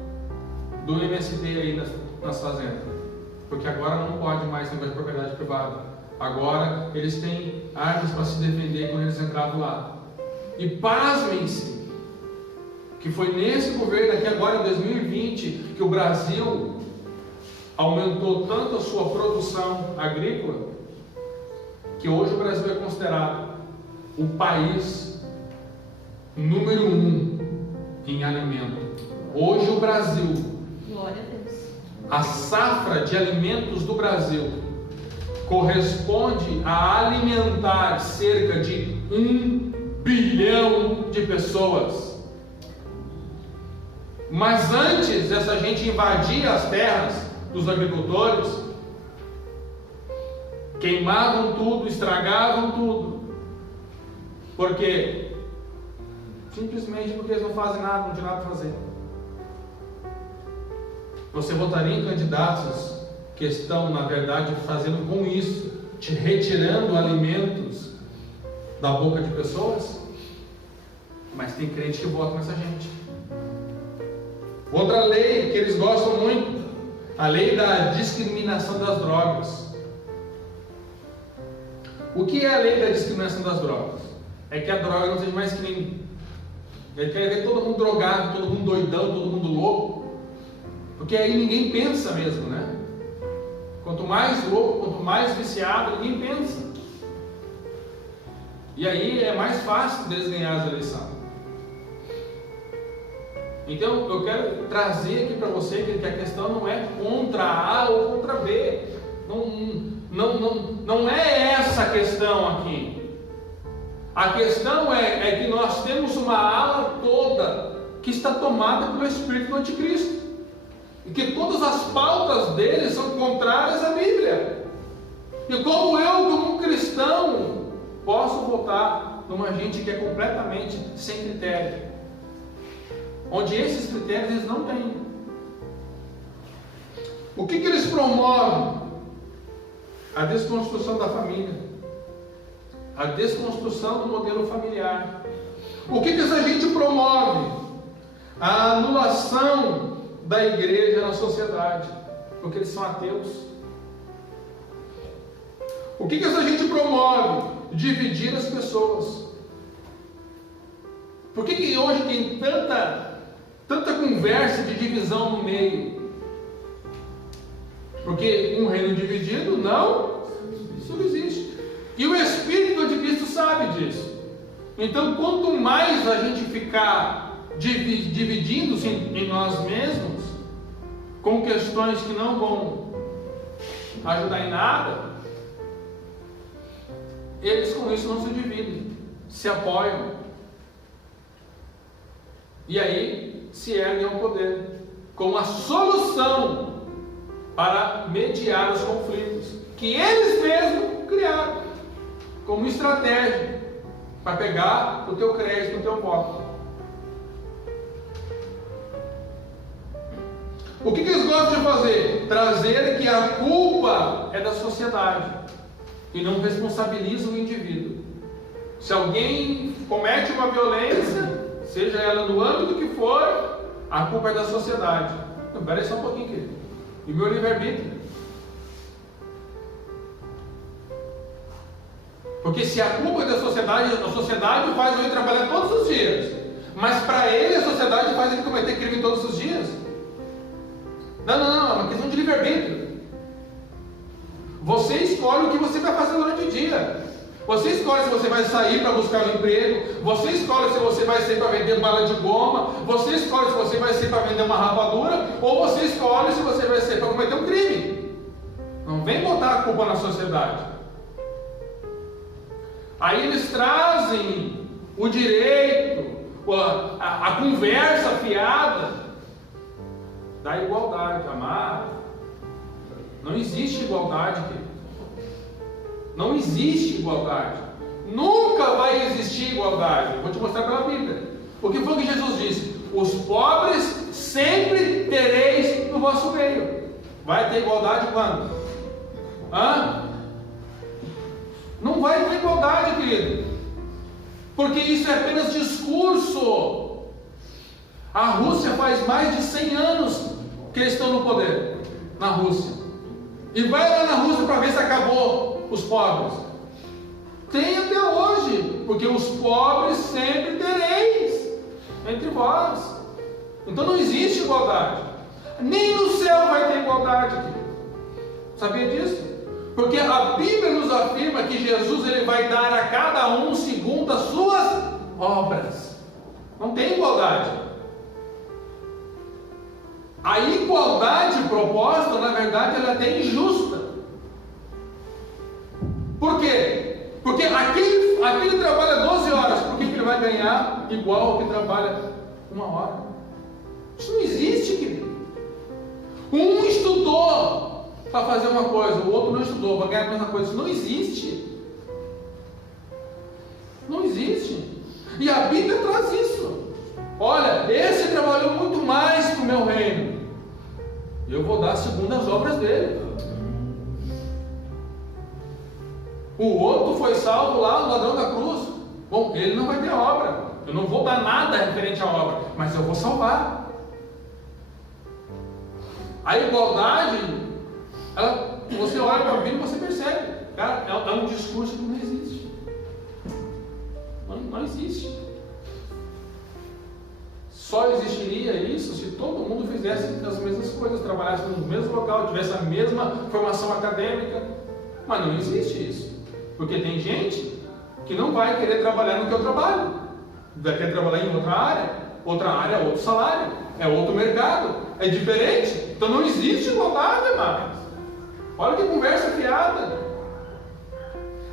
do MST aí nas fazendas? Porque agora não pode mais ter propriedade privada. Agora eles têm armas para se defender quando eles entravam lá. E pasmem-se, que foi nesse governo aqui agora em 2020 que o Brasil aumentou tanto a sua produção agrícola, que hoje o Brasil é considerado o país número 1 em alimento. Hoje o Brasil, glória a Deus, a safra de alimentos do Brasil corresponde a alimentar cerca de 1 bilhão de pessoas. Mas antes essa gente invadia as terras dos agricultores, queimavam tudo, estragavam tudo. Por quê? Simplesmente porque eles não fazem nada, não tem nada a fazer. Você votaria em candidatos que estão, na verdade, fazendo com isso, te retirando alimentos da boca de pessoas? Mas tem crente que vota nessa gente. Outra lei que eles gostam muito, a lei da discriminação das drogas. O que é a lei da discriminação das drogas? É que a droga não seja mais crime. Ele quer ver todo mundo drogado, todo mundo doidão, todo mundo louco. Porque aí ninguém pensa mesmo, né? Quanto mais louco, quanto mais viciado, ninguém pensa. E aí é mais fácil deles ganhar as eleições. Então eu quero trazer aqui para você que a questão não é contra A ou contra B. Não é essa a questão aqui. A questão é que nós temos uma ala toda que está tomada pelo espírito do anticristo. E que todas as pautas dele são contrárias à Bíblia. E como eu, como um cristão, posso votar numa gente que é completamente sem critério? Onde esses critérios eles não têm. O que eles promovem? A desconstrução da família, a desconstrução do modelo familiar. O que essa gente promove? A anulação da igreja na sociedade, porque eles são ateus. O que essa gente promove? Dividir as pessoas. Por que hoje tem tanta conversa de divisão no meio? Porque um reino dividido isso não existe. E o Espírito do Anticristo sabe disso. Então, quanto mais a gente ficar dividindo-se em nós mesmos, com questões que não vão ajudar em nada, eles com isso não se dividem, se apoiam. E aí se erguem ao poder, com a solução para mediar os conflitos que eles mesmos criaram como estratégia para pegar o teu crédito, o teu voto. O que eles gostam de fazer? Trazer que a culpa é da sociedade e não responsabiliza o indivíduo. Se alguém comete uma violência, seja ela no âmbito que for, a culpa é da sociedade. Então, peraí só um pouquinho, querido. E meu livre-arbítrio? Porque se a culpa é da sociedade, a sociedade faz ele trabalhar todos os dias. Mas para ele, a sociedade faz ele cometer crime todos os dias. Não, é uma questão de livre-arbítrio. Você escolhe o que você vai fazer durante o dia. Você escolhe se você vai sair para buscar um emprego. Você escolhe se você vai sair para vender bala de goma. Você escolhe se você vai sair para vender uma rapadura. Ou você escolhe se você vai sair para cometer um crime. Não vem botar a culpa na sociedade. Aí eles trazem o direito, a conversa fiada da igualdade, amado. Não existe igualdade, querido. Não existe igualdade. Nunca vai existir igualdade. Eu vou te mostrar pela Bíblia. O que foi que Jesus disse? Os pobres sempre tereis no vosso meio. Vai ter igualdade quando? Não vai ter igualdade, querido. Porque isso é apenas discurso. A Rússia faz mais de 100 anos que eles estão no poder. Na Rússia. E vai lá na Rússia para ver se acabou os pobres. Tem até hoje. Porque os pobres sempre tereis entre vós. Então não existe igualdade. Nem no céu vai ter igualdade, querido. Sabia disso? Porque a Bíblia nos afirma que Jesus ele vai dar a cada um segundo as suas obras. Não tem igualdade. A igualdade proposta, na verdade, ela é até injusta. Por quê? Porque aquele trabalha 12 horas, por que ele vai ganhar igual ao que trabalha 1 hora? Isso não existe, querido. Um estudou para fazer uma coisa, o outro não estudou, vai ganhar a mesma coisa. Isso não existe. Não existe. E a Bíblia traz isso. Olha, esse trabalhou muito mais para o meu reino. Eu vou dar segundo as obras dele. O outro foi salvo lá, o ladrão da cruz. Bom, ele não vai ter obra. Eu não vou dar nada referente à obra, mas eu vou salvar. A igualdade, você olha para a Bíblia e você percebe, cara, é um discurso que não existe. Não existe. Só existiria isso se todo mundo fizesse as mesmas coisas, trabalhasse no mesmo local, tivesse a mesma formação acadêmica. Mas não existe isso. Porque tem gente que não vai querer trabalhar no que eu trabalho. Vai querer trabalhar em outra área é outro salário, é outro mercado, é diferente. Então não existe igualdade mais. Olha que conversa fiada.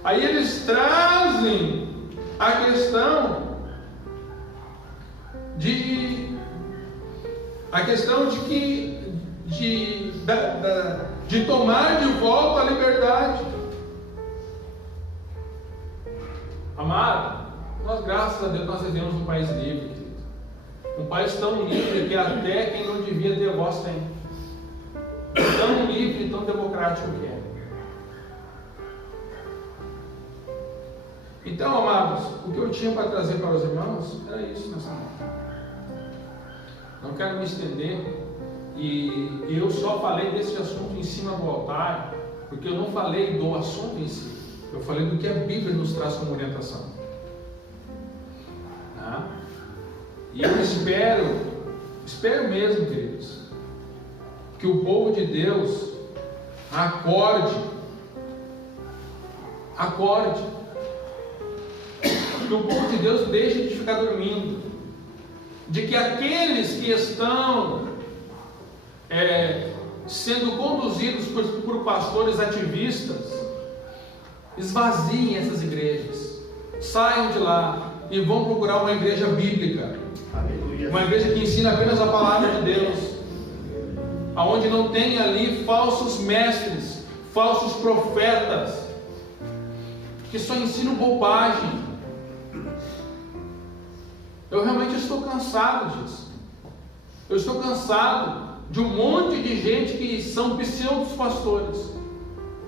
Aí eles trazem a questão de tomar de volta a liberdade. Amado, nós, graças a Deus, nós vivemos um país livre, querido. Um país tão livre que até quem não devia ter voz tem. Tão livre e tão democrático que é. Então, amados, o que eu tinha para trazer para os irmãos era isso nessa noite. Não quero me estender, e eu só falei desse assunto em cima do altar, porque eu não falei do assunto em si, eu falei do que a Bíblia nos traz como orientação. E eu espero mesmo, queridos, que o povo de Deus acorde, que o povo de Deus deixe de ficar dormindo, de que aqueles que estão sendo conduzidos por pastores ativistas esvaziem essas igrejas, saiam de lá e vão procurar uma igreja bíblica, uma igreja que ensina apenas a palavra de Deus, aonde não tem ali falsos mestres, falsos profetas, que só ensinam bobagem. Eu realmente estou cansado disso. Eu estou cansado de um monte de gente que são pseudos pastores,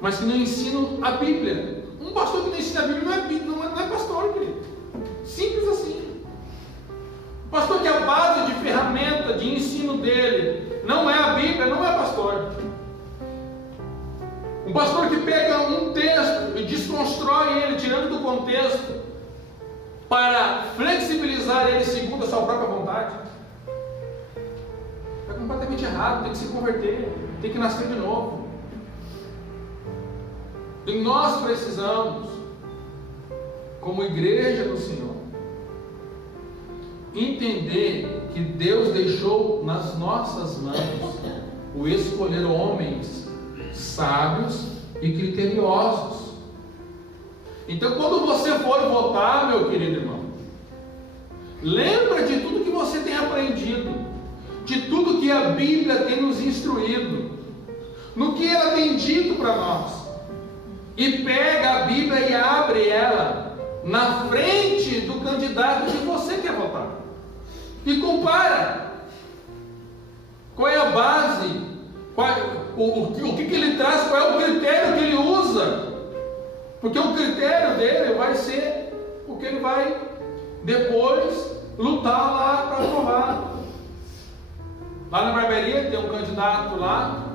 mas que não ensinam a Bíblia. Um pastor que não ensina a Bíblia não é pastor, querido. Simples assim. O pastor que a base de ferramenta de ensino dele não é a Bíblia, não é pastor. Um pastor que pega um texto e desconstrói ele, tirando do contexto, para flexibilizar ele segundo a sua própria vontade, é completamente errado. Tem que se converter, tem que nascer de novo. E nós precisamos, como igreja do Senhor, entender que Deus deixou nas nossas mãos o escolher homens sábios e criteriosos. Então, quando você for votar, meu querido irmão, lembra de tudo que você tem aprendido, de tudo que a Bíblia tem nos instruído, no que ela tem dito para nós, e pega a Bíblia e abre ela na frente do candidato que você quer votar, e compara qual é a base, o que ele traz, qual é o critério que ele usa, porque o critério dele vai ser o que ele vai depois lutar lá para aprovar. Lá na barbearia tem um candidato lá,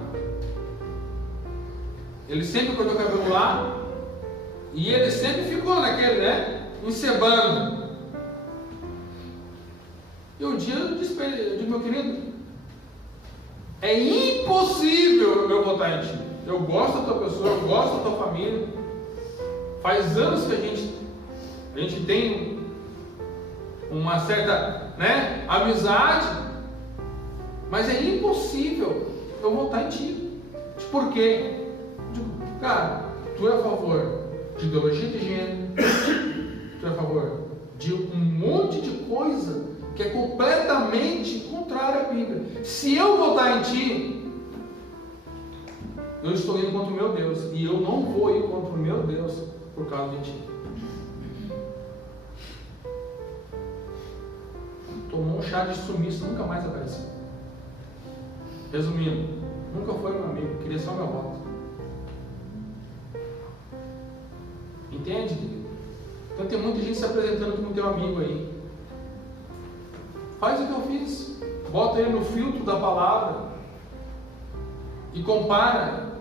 ele sempre cortou o cabelo lá, e ele sempre ficou naquele, encebando. E um dia eu disse para ele, eu digo, meu querido, é impossível eu votar em ti. Eu gosto da tua pessoa, eu gosto da tua família. Faz anos que a gente tem uma certa, amizade, mas é impossível eu votar em ti. Por quê? Cara, tu é a favor de ideologia de gênero, tu é a favor de um monte de coisa que é completamente contrária à Bíblia. Se eu votar em ti, eu estou indo contra o meu Deus, e eu não vou ir contra o meu Deus por causa de ti. Tomou um chá de sumiço, nunca mais apareceu. Resumindo, nunca foi meu amigo, queria só meu voto. Entende, querido? Então tem muita gente se apresentando como teu amigo aí. Faz o que eu fiz, bota ele no filtro da palavra e compara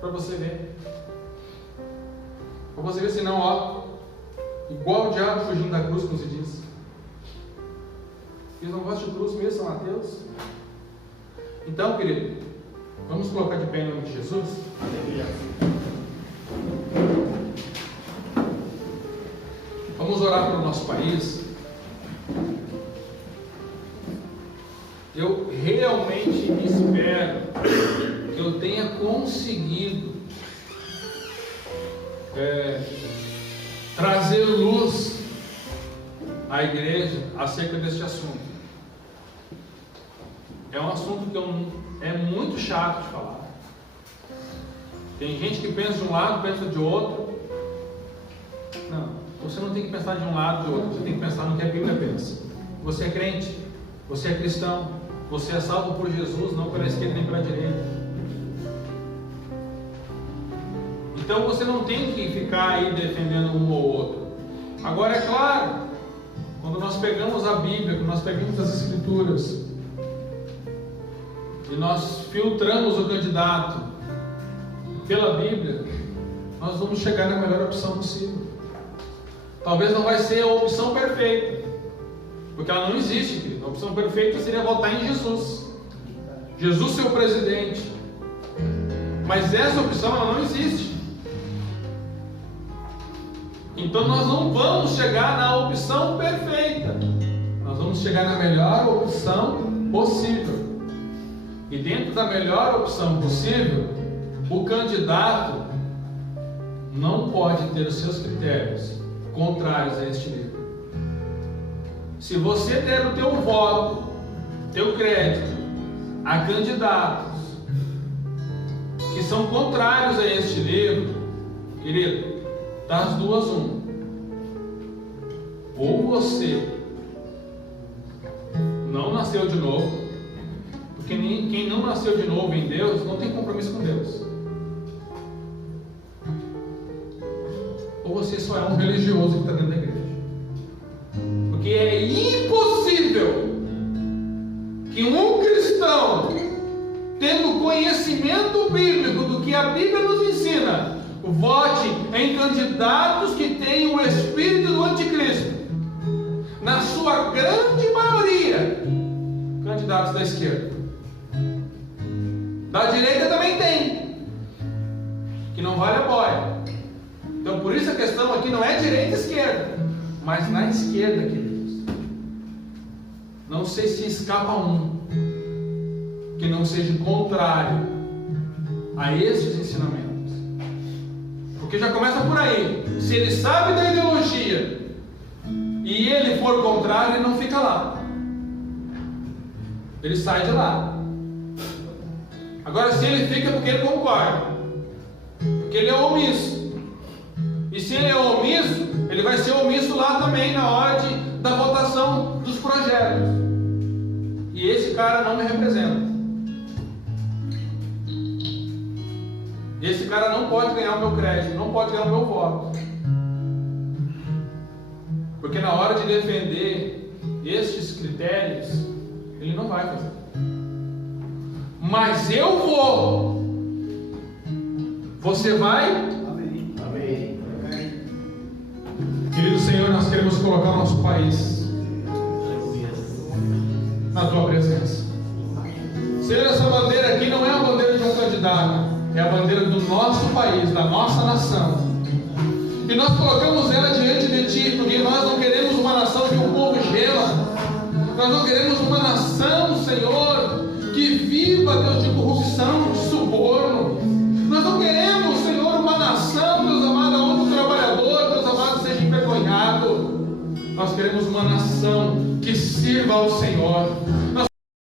para você ver. Para você ver se não, igual o diabo fugindo da cruz, como se diz. Eles não gostam de cruz mesmo, São Mateus. Então, querido, vamos colocar de pé em nome de Jesus? Vamos orar pelo nosso país. Eu realmente espero que eu tenha conseguido trazer luz à igreja acerca deste assunto. É um assunto que é muito chato de falar. Tem gente que pensa de um lado, pensa de outro. Não, você não tem que pensar de um lado ou de outro, você tem que pensar no que a Bíblia pensa. Você é crente, você é cristão, você é salvo por Jesus, não pela esquerda nem pela direita. Então você não tem que ficar aí defendendo um ou outro. Agora, é claro, quando nós pegamos a Bíblia, quando nós pegamos as Escrituras e nós filtramos o candidato pela Bíblia, nós vamos chegar na melhor opção possível. Talvez não vai ser a opção perfeita, porque ela não existe, querido. A opção perfeita seria votar em Jesus, Jesus ser o presidente, mas essa opção ela não existe. Então nós não vamos chegar na opção perfeita, nós vamos chegar na melhor opção possível. E dentro da melhor opção possível, o candidato não pode ter os seus critérios contrários a este livro. Se você der o teu voto, teu crédito a candidatos que são contrários a este livro, querido, das duas uma. Ou você não nasceu de novo, porque quem não nasceu de novo em Deus não tem compromisso com Deus. Ou você só é um religioso que está dentro da igreja. que um cristão, tendo conhecimento bíblico do que a Bíblia nos ensina, vote em candidatos que tenham o espírito do anticristo. Na sua grande maioria, candidatos da esquerda. Da direita também tem, que não vale a boia. Então por isso a questão aqui não é direita e esquerda, mas na esquerda, queridos. Não sei se escapa um que não seja contrário a esses ensinamentos. Porque já começa por aí. Se ele sabe da ideologia e ele for contrário, ele não fica lá. Ele sai de lá. Agora, se ele fica, é porque ele concorda, porque ele é omisso. E se ele é omisso, ele vai ser omisso lá também na hora da votação dos projetos. E esse cara não me representa. Esse cara não pode ganhar o meu crédito, não pode ganhar o meu voto. Porque na hora de defender estes critérios, ele não vai fazer. Mas eu vou. Você vai? Amém. Amém. Querido Senhor, nós queremos colocar o nosso país na Tua presença. Senhor, essa bandeira aqui não é a bandeira de um candidato, é a bandeira do nosso país, da nossa nação. E nós colocamos ela diante de Ti, porque nós não queremos uma nação que o povo gela. Nós não queremos uma nação, Senhor, que viva, Deus, de corrupção, de suborno. Nós não queremos, Senhor, uma nação, Deus amado, onde o trabalhador, Deus amado, seja envergonhado. Nós queremos uma nação que sirva ao Senhor.